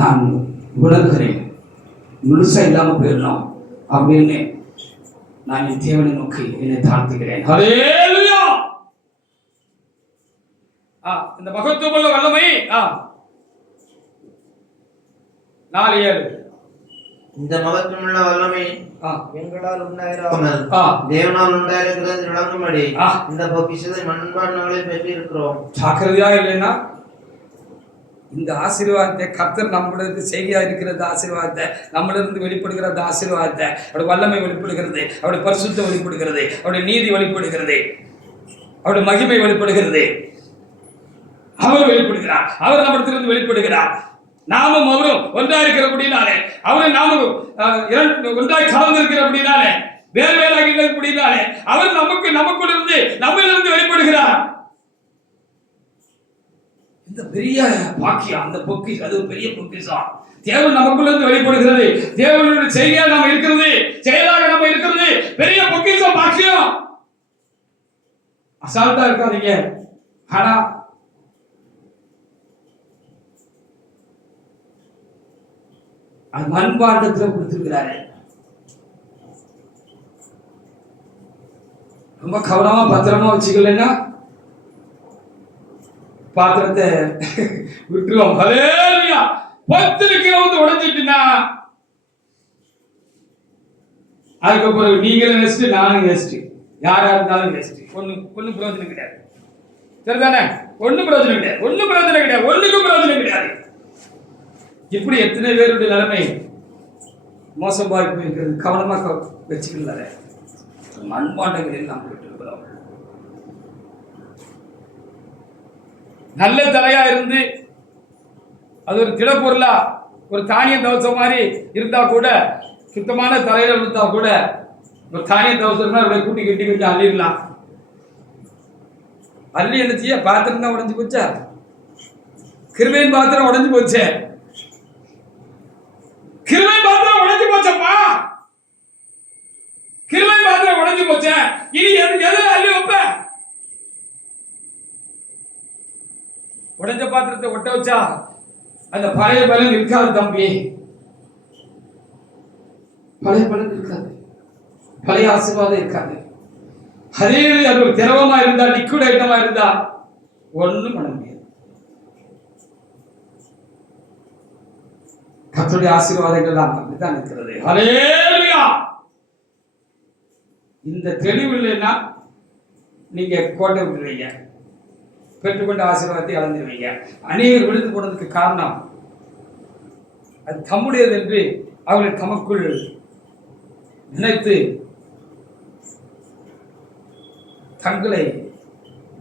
நான் உணர்கிறேன். முழுசா இல்லாம போயிடணும் அப்படின்னு நான் என் தேவனை நோக்கி என்னை தாழ்த்துகிறேன். ஹல்லேலூயா. இந்த மகத்துவமுள்ள வல்லமை 4:7 இந்த மகத்துவமுள்ள வல்லமை எங்களால் உண்டாயிராமல் தேவனால் உண்டாயிருக்கிறது விளங்கும்படி இந்த பொக்கிஷத்தை மண்பாண்டங்களை பெற்றிருக்கிறோம். ஜாக்கிரதையா இல்லைன்னா இந்த ஆசீர்வாதத்தை கர்த்தர் நம்முடைய செய்கையா இருக்கிறது. ஆசீர்வாதத்தை நம்மளிருந்து வெளிப்படுகிற அந்த ஆசீர்வாதத்தை அவருடைய வல்லமை வெளிப்படுகிறது, அவருடைய பரிசுத்தம் வெளிப்படுகிறது, அவருடைய நீதி வெளிப்படுகிறது, அவருடைய மகிமை வெளிப்படுகிறது. அவர் வெளிப்படுகிறார், அவர் நம்மிடத்திலிருந்து வெளிப்படுகிறார். நாமும் அவரும் ஒன்றா இருக்கிறபடினாலே, அவரும் நாமும் ஒன்றாய் சார்ந்திருக்கிறபடினாலே, வேறு வேறாக இருக்கிறபடினாலே அவர் நமக்குள் இருந்து நம்மிலிருந்து வெளிப்படுகிறார். இந்த பெரிய பாக்கியம், அந்த பொக்கிஷம், அது பெரிய பொக்கிஷம். தேவன் நமக்குள்ள இருந்து வெளிப்படுகிறது. தேவனுடைய செய்கையா நாம இருக்கிறது, செயலாக நம்ம இருக்கிறது. பெரிய பொக்கிஷம், பாக்கியம். அசால்ட்டா இருக்காதீங்க. ஆனா அது மண்பாண்டத்துல கொடுத்திருக்கிறாரு. ரொம்ப கவனமா பத்திரமா வச்சுக்கலன்னா பாத்திரத்தை விட்டுருவோம். ஹல்லேலூயா. 10 கிலோ உடைஞ்சிட்டுனா அதுக்கப்புறம் நீங்களும் வேஸ்ட், நானும் வேஸ்ட், யாரா இருந்தாலும் வேஸ்ட். ஒன்னும் பிரயோஜனம் கிடையாது. சரிதானே? ஒன்னும் பிரயோஜனம் கிடையாது. ஒண்ணுக்கும் பிரயோஜனம் கிடையாது. இப்படி எத்தனை பேருடைய நிலைமை மோசமாகி போயிருக்கிறது. கவனமாக வச்சுக்கல. மண்பாண்டங்களில் நாம் விட்டுருக்கிறோம். நல்ல தலையா இருந்து அது ஒரு திடப்பொருளா ஒரு தானிய தவசம் மாதிரி இருந்தா கூட, சுத்தமான தலையில இருந்தா கூட ஒரு தானிய தவசம்னா அப்படியே கூட்டி கட்டி கொஞ்சம் அள்ளிடலாம். அள்ளி என்னச்சியா பாத்திரம் தான் உடஞ்சு போச்சா? கிருபையின் பாத்திரம் உடஞ்சு போச்சே. கிருபை பாத்திரம் உடஞ்சு போச்சப்பா. கிருபை பாத்திரம் உடஞ்சு போச்சே. இனி எதுல அள்ளி வைப்ப? உடைஞ்ச பாத்திரத்தை ஒட்ட வச்சா அந்த பழைய பலன் இருக்காது தம்பி. பழைய பலன் இருக்காது, பழைய ஆசீர்வாதம் இருக்காது. அதே அது ஒரு திரவமா இருந்தா, லிக்விட் ஐட்டமா இருந்தா ஒண்ணும் பண்ண முடியாது. கர்த்தருடைய ஆசீர்வாதங்கள் தான் அப்படித்தான் இருக்கிறது. ஹல்லேலூயா. இந்த தெளிவு இல்லைன்னா நீங்க கோட்டை விட்டுருவீங்க, பெற்றுக்கொண்ட ஆசீர்வாதத்தை இழந்துருவீங்க. அநேகர் விழுந்து போனதுக்கு காரணம் அது தம்முடையது என்று அவர்கள் தமக்குள் நினைத்து தங்களை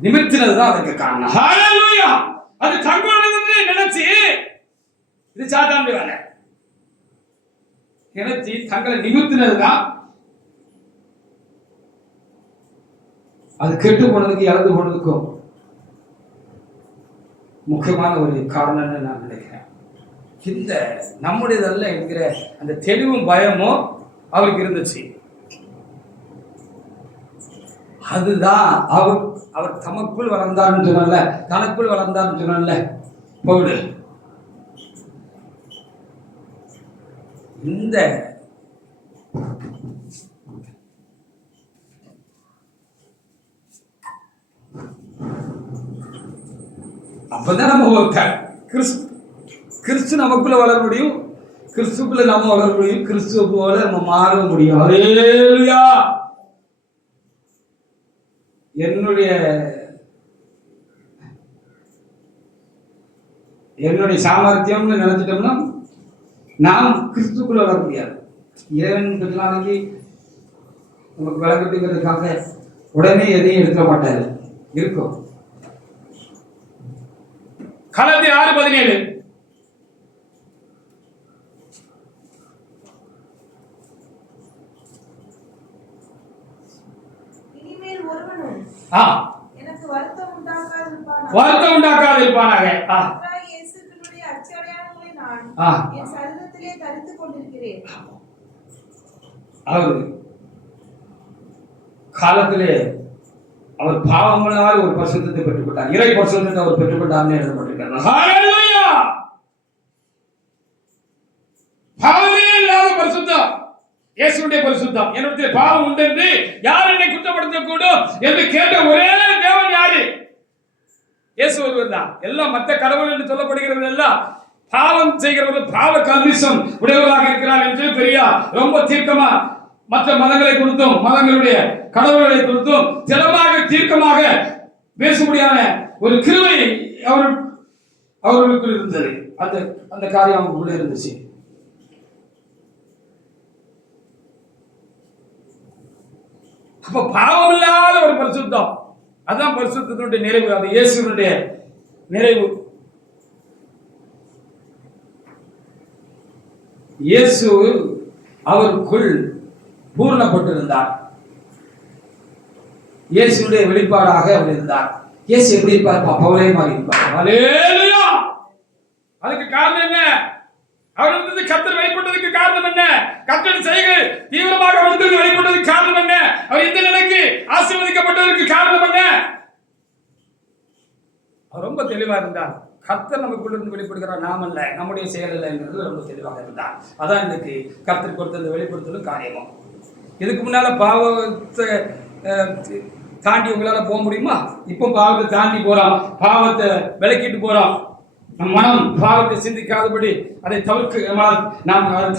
நிமிர்த்தினதுதான் அதுக்கு காரணம். ஹalleluya. அது தங்களோடது நினைச்சு இது சாத்தானுடைய வேலை. நினைச்சு தங்களை நிமிர்த்தினதுதான் அது கெட்டு போனதுக்கு இறந்து போனதுக்கும் முக்கியமான ஒரு காரணம்னு நான் நினைக்கிறேன். இந்த நம்முடையதல்ல என்கிற அந்த தெளிவும் பயமும் அவருக்கு இருந்துச்சு. அதுதான் அவர் தமக்குள் வளர்ந்தார்னு சொன்னல, தனக்குள் வளர்ந்தார்னு சொன்னல பவுல். இந்த அப்பதான் நம்ம கிறிஸ்து நமக்குள்ள வளர முடியும், கிறிஸ்துக்குள்ள நம்ம வளர முடியும், கிறிஸ்துவ போல நம்ம மாற முடியும். ஹல்லேலூயா. என்னுடைய சாமர்த்தியம்னு நினைச்சிட்டோம்னா நாம் கிறிஸ்துக்குள்ள வர முடியாது. இறைவன் கொஞ்ச நாளைக்கு நமக்கு விளக்கட்டுங்கிறதுக்காக உடனே எதையும் எடுக்க மாட்டாரு. இருக்கும். கலாத்தியர் 6:17 இனிமேல் ஒருவனும் எனக்கு வருத்தம் உண்டாக்காதிருப்பானாக. இயேசுவினுடைய அச்சடையாளங்களை நான் என் சரீரத்திலே தரித்துக் கொண்டிருக்கிறேன். அவர் காலத்திலே அவர் பாவங்களால் ஒரு பரிசுத்தத்தை பெற்றுக்கொண்டார், இறை பரிசுத்தத்தை அவர் பெற்றுக்கொண்டார்னு எழுதப்பட்டிருக்கிறார். ஹல்லேலூயா. பாவமே இல்லாத பரிசுத்தம் இயேசுவுடைய பரிசுத்தம். என்னுடைய பாவம் உண்டு என்று யார் என்னை குற்றப்படுத்தக்கூடும் என்று கேட்ட ஒரே தேவன் யாரு? இயேசு ஒருவர் தான். எல்லாம் மற்ற கடவுள் என்று சொல்லப்படுகிறது எல்லாம் பாவம் செய்கிறவர்கள் பாவ கல்விசம் உடையவர்களாக இருக்கிறார் என்று பெரியார் ரொம்ப தீர்க்கமா மற்ற மதங்களை குறித்தும் மதங்களுடைய கடவுள்களை குறித்தும் திறமாக தீர்க்கமாக பேசும்படியான ஒரு கிருபை அவர்களுக்கு இருந்தது. அந்த காரியம் அவங்களுக்குள்ள இருந்துச்சு. அப்ப பாவம் இல்லாத ஒரு பரிசுத்தம், அதான் பரிசுத்தத்தினுடைய நிறைவு, அது இயேசுவினுடைய நிறைவு. இயேசு அவருக்குள் பூரணப்பட்டிருந்தார். இயேசுடைய வெளிப்பாடாக அவர் இருந்தார். இயேசு எப்படி இருப்பார்? பவுலே மாதிரி இருப்பார். ஹல்லேலூயா. அதுக்கு காரணம் என்ன? அவர் வந்து கர்த்தர் வெளிப்பட்டதுக்கு காரணம் என்ன? கர்த்தர் செய்கை தீவிரமாக வந்து வெளிப்பட்டதுக்கு காரணம் என்ன? அவர் இந்த நிலைக்கு ஆசீர்வதிக்கப்பட்டதற்கு காரணம் என்ன? அவர் ரொம்ப தெளிவா இருந்தார். கர்த்தர் நமக்குள்ள இருந்து வெளிப்படுகிறார், நாம் அல்ல, நம்முடைய செயல் அல்ல என்கிறது ரொம்ப தெளிவாக இருந்தார். அதான் இன்னைக்கு கர்த்தர் கொடுத்த இந்த வெளிப்படுத்தலும் காரியமும். இதுக்கு முன்னால பாவத்தை தாண்டி உங்களால போக முடியுமா? இப்போ பாவத்தை தாண்டி போறோம், பாவத்தை விலக்கிட்டு போறோம். நம் மனம் பாவத்தை சிந்திக்காதபடி அதை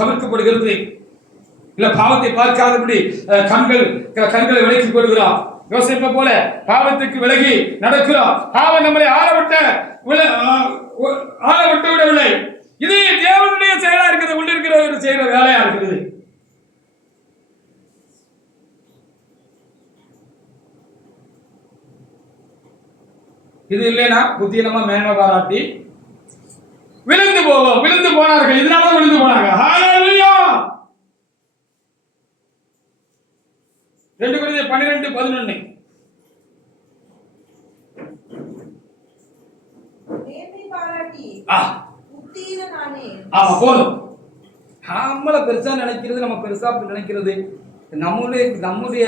தவிர்க்கப்படுகிறது. இல்ல பாவத்தை பார்க்காதபடி கண்களை விலக்கிக் கொள்கிறோம். யோசிப்பை போல பாவத்துக்கு விலகி நடக்கிறோம். பாவம் நம்மளை ஆள விட்டு விடவில்லை. இது தேவனுடைய செயலா இருக்கிறது, உள்ள இருக்கிற செய்யற வேலையா இருக்கிறது. இது இல்லைன்னா புத்தியனமா மேன்மை பாராட்டி விழுந்து போனார்கள். இதனால விழுந்து போனாங்க. ஹல்லேலூயா. 2 கொரிந்தியர் 12:11 மேன்மை பாராட்டி புத்தியில நானே. ஆமா போதும். நம்மள பெருசா நினைக்கிறது, நம்ம பெருசா நினைக்கிறது, நம்முடைய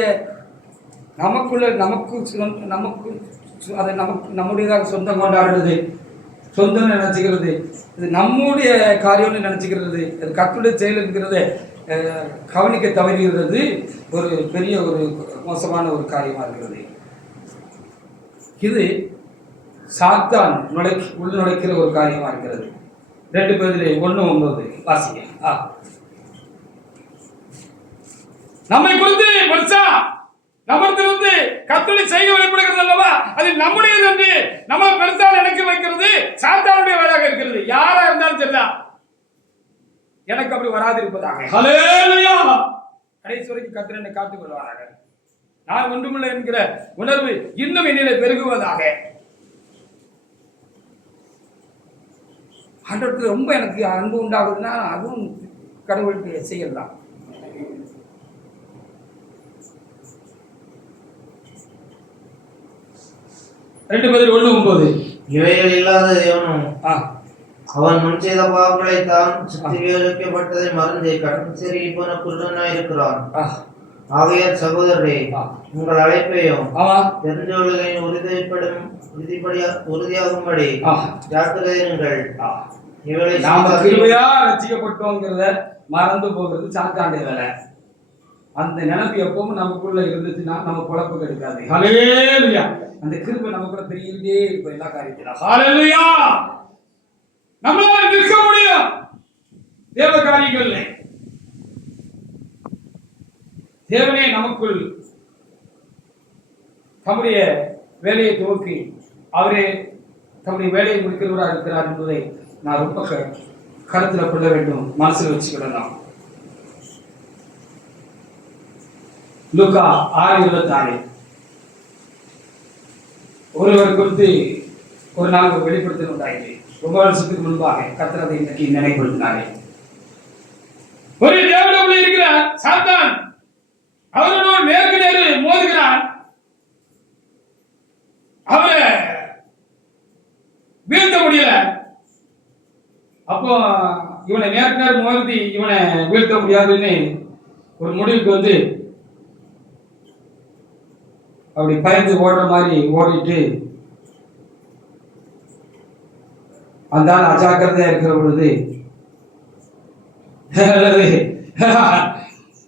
நம்முடையதாக சொந்தம் கொண்டாடுறது, சொந்தம் நினைச்சுக்கிறது, இது நம்முடைய காரியம்னு நினைச்சுக்கிறது, அது கர்த்தருடைய செயல் இருக்கிறது கவனிக்க தவறுகிறது ஒரு பெரிய ஒரு மோசமான ஒரு காரியமா இருக்கிறது. இது சாத்தான் உள் நுழைக்கிற ஒரு காரியமா இருக்கிறது. 2 பேர் 1:9 வாசிங்க. நம்மை குறித்து பெருசா நம்மிடத்திலிருந்து கர்த்தருடைய செய்கை வெளிப்படுகிறது அல்லவா, அது நம்முடையது என்று நம்ம பெருசா நினைக்க வைக்கிறது சாத்தானுடைய வேலையாக இருக்கிறது. யாரா இருந்தாலும் சரிதான், எனக்கு அப்படி வராது இருப்பதாக. ஹல்லேலூயா. கடைசி வரைக்கும் கர்த்தர் என்னை காத்துக் கொள்வாராக. நான் ஒன்றுமில்லை என்கிற உணர்வு இன்னும் என்னிலே பெருகுவதாக. ஆண்டவருக்கு ரொம்ப எனக்கு அன்பு உண்டாகுதுன்னா அதுவும் கடவுளுக்கு செய்யலாம். ரெண்டு பேர் 1:9. இவைகள் இல்லாத எவனும் அவன் முன் செய்த பாவங்களை தான் சுத்திகரிக்கப்பட்டதை மறந்து கடன் செருகி போன குருடனாய் இருக்கிறான். ஆகையால் சகோதரரே, உங்கள் அழைப்பையும் தெரிஞ்சவர்களின் உறுதியாகும்படி ஜாக்கிரதையுங்கள். இவளை நாம கிருபையா ரட்சிக்கப்பட்டோங்கிறத மறந்து போகிறது சாத்தாண்ட வேலை. அந்த நினைப்பு எப்பவும் நமக்குள்ள இருந்துச்சுன்னா நம்ம குழப்பம் கிடைக்காது. ஹல்லேலூயா. அந்த கிருபை நமக்குள்ள பெரியதே இருக்கும் எல்லா காரியத்திலும். ஹல்லேலூயா. நம்மளால நிற்க முடியும் தேவ காரியங்கள்ல. தேவனே நமக்குள் தம்முடைய வேலையை துவக்கி அவரே தம்முடைய வேலையை முடிக்கிறவராக இருக்கிறார் என்பதை நான் ரொம்ப கருத்துல கொள்ள வேண்டும், மனசில் வச்சுக்கிடலாம். லூக்கா 6:26. ஒருவர் குறித்து ஒரு நாள் ஒரு வெளிப்படுத்தல் உண்டாயிற்று. ரொம்ப வருஷத்துக்கு முன்பாக கர்த்தர் அதை இன்னைக்கு நினைவுபடுத்தினாரே. ஒரு தேவனுக்குள்ள இருக்கிறார் சாத்தான், அவரோட நேருக்கு நேரு மோதுகிறான். அவரை வீழ்த்த முடியல. அப்போ இவனை நேருக்கு நேர் மோதி இவனை வீழ்த்த முடியாதுன்னு ஒரு முடிவுக்கு வந்து அப்படி பயந்து ஓடுற மாதிரி ஓடிட்டு அந்த அஜாக்கிரதையா இருக்கிற பொழுது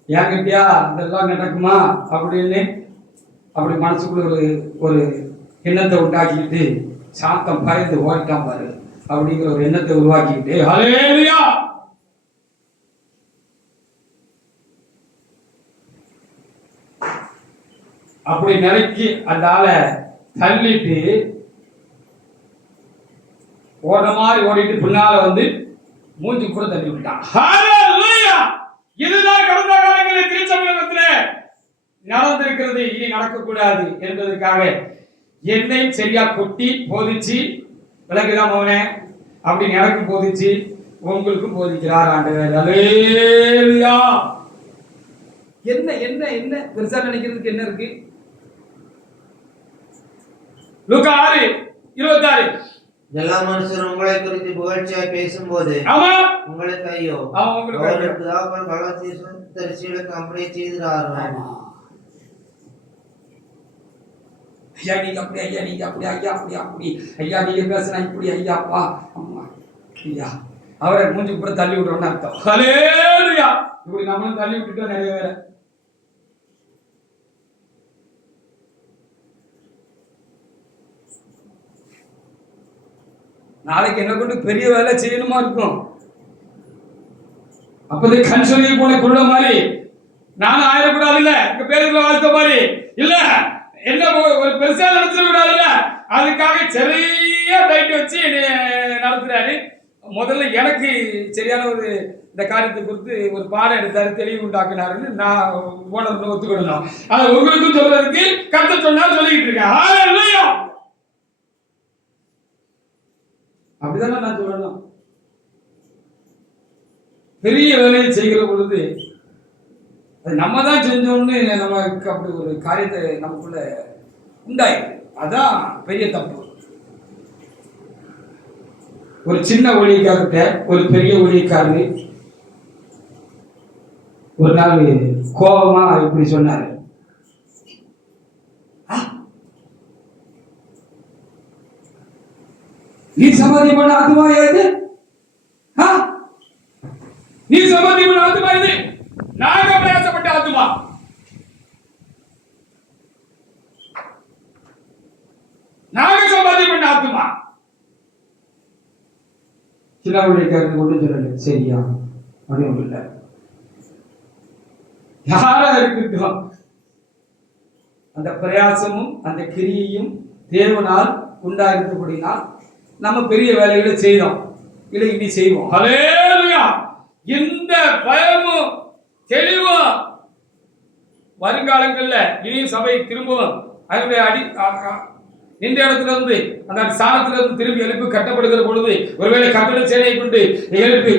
ஏங்கிட்டியா இதெல்லாம் நடக்குமா அப்படின்னு அப்படி மனசுக்குள்ள ஒரு எண்ணத்தை உண்டாக்கிட்டு சாத்தம் பயந்து ஓடிட்டான் பாரு அப்படிங்கிற ஒரு எண்ணத்தை உருவாக்கிட்டு ஹல்லேலூயா. அப்படி நினைக்கி அந்த ஆளை தள்ளிட்டு ஓடுற மாதிரி ஓடிட்டு பின்னால வந்து மூஞ்சி கூட தள்ளி விட்டான். ஹல்லேலூயா. இதுதான் கடந்த காலங்களில் திருச்சபையிலே நடந்திருக்கிறது. இனி நடக்கக்கூடாது என்பதற்காக என்னை சரியா கொட்டி போதிச்சு விளக்குதான் மோனே அப்படி எனக்கு போதிச்சு உங்களுக்கும் போதிக்கிறார் ஆண்டவர். ஹல்லேலூயா. என்ன என்ன என்ன பெருசா நினைக்கிறதுக்கு என்ன இருக்கு? லூக்கா 6:26. எல்லா மனுஷரும் உங்களை குறித்து புகழ்ச்சியாய் பேசும்போது உங்களுக்கு ஐயோ, அவர்களுக்கு தரிசிகளுக்கு அப்படியே செய்கிறார்கள். ஐயா நீங்க அப்படி, ஐயா நீங்க அப்படி, ஐயா அப்படி அப்படி, ஐயா நீங்க பேசுனா இப்படி, ஐயா அப்பா அம்மா ஐயா அவரை மூஞ்சி கூட தள்ளி விடுறோம்னு அர்த்தம். ஹல்லேலூயா. இப்படி நம்மளும் தள்ளி விட்டுட்டோம் நிறைய பேரை. நாளைக்கு என்ன கொண்டு பெரிய வேலை செய்யணுமா இருக்கும். அப்பதே கண் சொல்லி போன குருட மாதிரி நானும் ஆயிடக்கூடாது இல்ல, இங்க பேருக்குள்ள வாழ்த்த மாதிரி இல்ல, என்ன ஒரு பெருசா நடத்திடக்கூடாது இல்ல, அதுக்காக சரியா டைட் வச்சு நடத்துறாரு. முதல்ல எனக்கு சரியான ஒரு இந்த காரியத்தை குறித்து ஒரு பாடம் எடுத்தாரு, தெளிவு உண்டாக்குனாருன்னு நான் ஓனர்னு ஒத்துக்கொள்ளணும். அதை உங்களுக்கும் சொல்றதுக்கு கர்த்தர் சொன்னார் சொல்லிக்கிட்டு இருக்கேன். ஹல்லேலூயா. அப்படிதானே நான் சொல்லணும். பெரிய வேலையை செய்கிற பொழுது அது நம்ம தான் செஞ்சோம்னு நமக்கு அப்படி ஒரு காரியத்தை நமக்குள்ள உண்டாயிருக்கு. அதான் பெரிய தப்பு. ஒரு சின்ன ஊழியக்காரர்கிட்ட ஒரு பெரிய ஊழியக்காரரு ஒரு நாள் கோபமா இப்படி சொன்னாரு, நீ சமாதி பண்ண ஆத்மா ஏது? நீ சமாதி பண்ண ஆத்மா இது நாக பிரயாசப்பட்ட ஆத்மா. நாக சமாதி பண்ண ஆத்மா. சில ஊழியக்காரருக்கு ஒன்று சொல்லல, சரியா அப்படி ஒன்று இல்லை. யாரா இருக்கட்டும் அந்த பிரயாசமும் அந்த கிரியையும் தேவனால் உண்டாயிருக்கக்கூடினால் நம்ம பெரிய வேலைகளை செய்தோம், இல்லை இனி செய்வோம். ஹல்லேலூயா. இந்த பயமும் தெளிவும் வருங்காலங்கள்ல இனியும் சபை திரும்பவும் அதனுடைய இந்த இடத்துல இருந்து அந்த ஸ்தானத்துல இருந்து திரும்பி எழுப்பி கட்டப்படுகிற பொழுது ஒருவேளை கட்டளை சேனையை கொண்டு எழுப்பி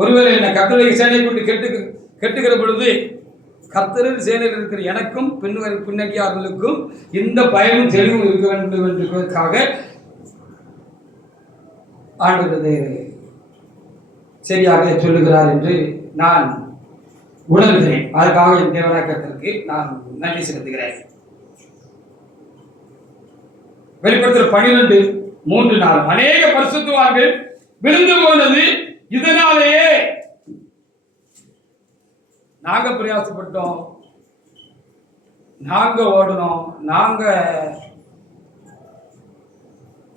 ஒருவேளை என்ன கட்டளை சேனையை கொண்டு கெட்டுகிற பொழுது கர்த்தரின் சேனையில் இருக்கிற எனக்கும் பின்னடியார்களுக்கும் இந்த பயமும் தெளிவும் இருக்க வேண்டும் என்பதற்காக ஆண்டவரது சரியாக சொல்லுகிறார் என்று நான் உணர்கிறேன். அதற்காக என் தேவனாக்கத்திற்கு நான் நன்றி செலுத்துகிறேன். வெளிப்படுத்தல் 12:3 அநேக பரிசுத்தவான்கள் விழுந்து போனது இதனாலேயே. நாங்க பிரயாசப்பட்டோம், நாங்க ஓடணும், நாங்க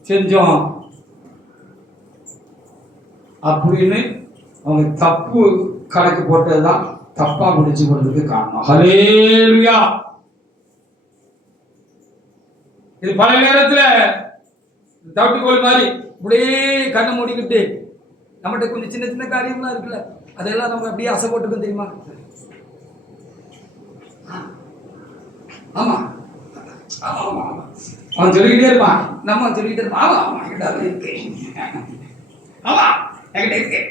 செஞ்சோம் அப்படின்னு அவங்க தப்பு கணக்கு போட்டதுதான் தப்பா முடிச்சு போறதுக்கு காரணம். ஹல்லேலூயா. இது பல நேரத்துல தவிட்டுக்கோள் மாதிரி அப்படியே கண்ணை மூடிக்கிட்டு நம்மகிட்ட கொஞ்சம் சின்ன சின்ன காரியம்லாம் இருக்குல்ல, அதெல்லாம் நம்ம அப்படியே அசை போட்டுக்கோம் தெரியுமா? ஆமா ஆமா ஆமா ஆமா அவன் சொல்லிக்கிட்டே இருப்பான், நம்ம சொல்லிக்கிட்டே இருப்பான். ஆமா ஆமா என்கிட்ட இருக்கு, ஆமா என்கிட்ட இருக்கு,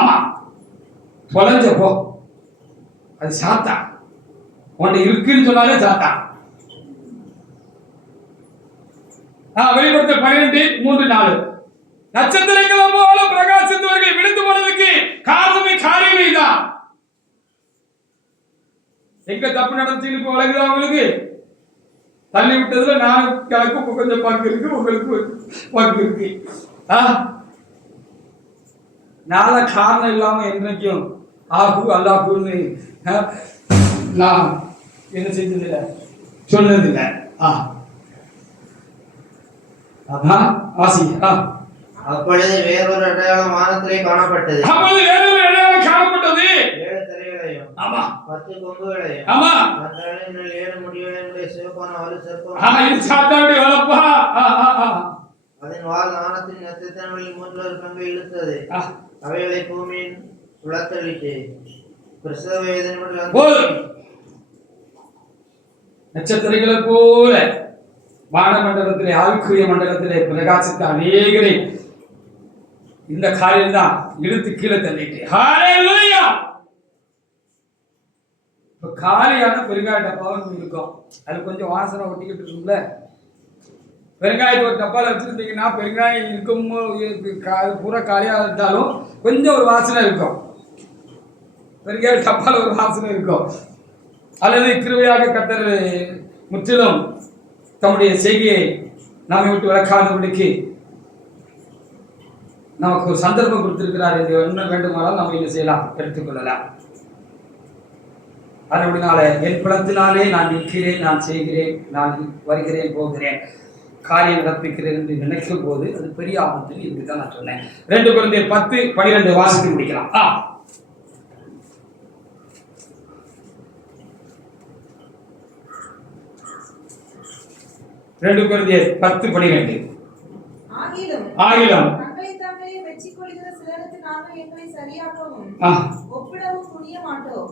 ஆமா தொலைஞ்சப்போ அது சாத்தா. உன்னை இருக்குன்னு சொன்னாலே சாத்தா. வெளிப்படுத்தல் 12:3-4 நட்சத்திரங்களை போல பிரகாசித்தவர்கள் விழுந்து போனதுக்கு காரியமே தான். எங்க தப்பு நடந்துச்சு இப்ப வழங்குதா? அவங்களுக்கு தள்ளி விட்டதுல நான் கணக்கு கொஞ்சம் பங்கு இருக்கு, உங்களுக்கு பங்கு இருக்கு. நாள காரணம் இல்லாம என்றைக்கும் ஆகு அல்லாஹுன்னு நான் என்ன செஞ்சதில்லை, சொன்னதில்லை. அப்பொழுது வேறொரு அடையாளம் வானத்திலே காணப்பட்டது. 7 தலைகளையும் 10 கொம்புகளையும் 7 முடிகளையும் சிவப்பான வலு சர்ப்பம். அதன் வால் வானத்தின் நட்சத்திரங்களில் 3 பங்கை இழுத்தது. அவைகளை பூமியின் உலத்தளித்து பிரசவ வேதனைப்பட்டு நட்சத்திரங்களை போல வானமண்டலத்திலே ஆவிக்குரிய மண்டலத்திலே பிரகாசித்த அநேகரை இந்த காரியம் தான் இழுத்து கீழே தள்ளிட்டு. ஹல்லேலூயா. இப்ப காலியான பெருங்காய டப்பாவும் இருக்கும், அது கொஞ்சம் வாசனை ஒட்டிக்கிட்டு இருக்கும்ல. பெருங்காயத்தை ஒரு டப்பால வச்சிருந்தீங்கன்னா பெருங்காயம் இருக்கும் பூரா காலியாக இருந்தாலும் கொஞ்சம் ஒரு வாசனை இருக்கும். பெருங்காய டப்பால ஒரு வாசனை இருக்கும். அல்லது கிருபையாக கர்த்தர் முற்றிலும் தம்முடைய செய்கையை நம்மை விட்டு விளக்காதபடிக்கு நமக்கு ஒரு சந்தர்ப்பம் கொடுத்திருக்கிறார் என்று என்ன வேண்டுமானால் நம்ம என்ன செய்யலாம், எடுத்துக்கொள்ளலாம். அதுபடினால என் பலத்தினாலே நான் நிற்கிறேன், நான் செய்கிறேன், நான் வருகிறேன், போகிறேன், காரியம் நடப்பிக்கிறேன் என்று நினைக்கும் போது அது பெரிய ஆபத்தில் இதுதான் நான் சொன்னேன். 2 Corinthians 10:12 வாசித்து முடிக்கலாம். 2 Corinthians 10:12 ஆகிலும் தங்களை தாங்களே வெற்றிக்கொள்கிற சிலருக்கு நாங்கள் எங்களை சரியாகவும் ஒப்பிடவும் துணிய மாட்டோம்.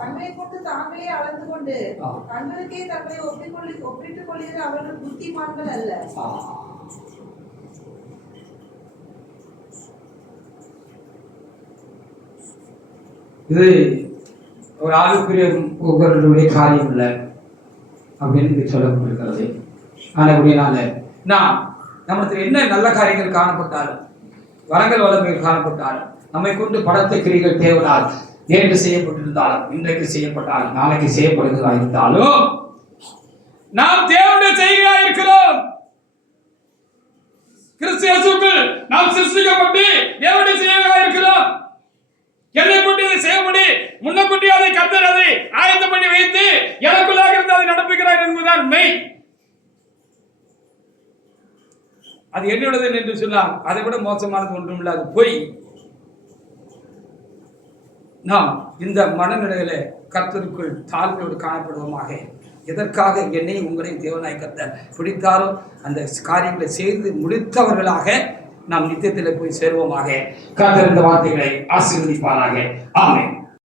தங்களை கொண்டு தாங்களே அளந்து கொண்டு தங்களுக்கே தங்களை ஒப்பிட்டுக் கொள்கிற அவர்கள் புத்திமான்கள் அல்ல. இது ஒரு ஆளுக்குரிய ஒவ்வொருடைய காரியம் இல்லை அப்படின்னு சொல்லப்பட்டிருக்கிறது. அப்படினால நாம் நம்மளுக்கு என்ன நல்ல காரியங்கள் காணப்பட்டாலும், வரங்கள் வளங்கள் காணப்பட்டாலும், நம்மை கொண்டு படத்தை கிரிகள் தேவனால் நேற்று செய்யப்பட்டிருந்தாலும், இன்றைக்கு செய்யப்பட்டாலும், நாளைக்கு செய்யப்படுகிறதா இருந்தாலும் நாம் தேவனுடைய செய்கையா இருக்கிறோம். கிறிஸ்து இயேசுக்குள் நாம் சிருஷ்டிக்கப்பட்டு தேவனுடைய செய்கையா இருக்கிறோம். என்னை கொண்டு இதை செய்யப்படி முன்னக்கூட்டி அதை கர்த்தர் அதை ஆயத்தம் பண்ணி வைத்து எனக்குள்ளாக இருந்து அதை நடப்புகிறார் என்பதுதான் மெய். அது என்னுடையது என்று சொன்னால் அதை விட மோசமானது ஒன்றும் இல்லை, அது பொய். நாம் இந்த மனநிலையில கர்த்தருக்குள் தாழ்மையோடு காணப்படுவோமாக. எதற்காக என்னை உங்களை தேவனாய் கர்த்தர் பிடித்தாரோ அந்த காரியங்களை செய்து முடித்தவர்களாக நாம் நித்தியத்தில் போய் சேருவோமாக. கர்த்தர் இந்த வார்த்தைகளை ஆசீர்வதிப்பாராக. ஆமென்.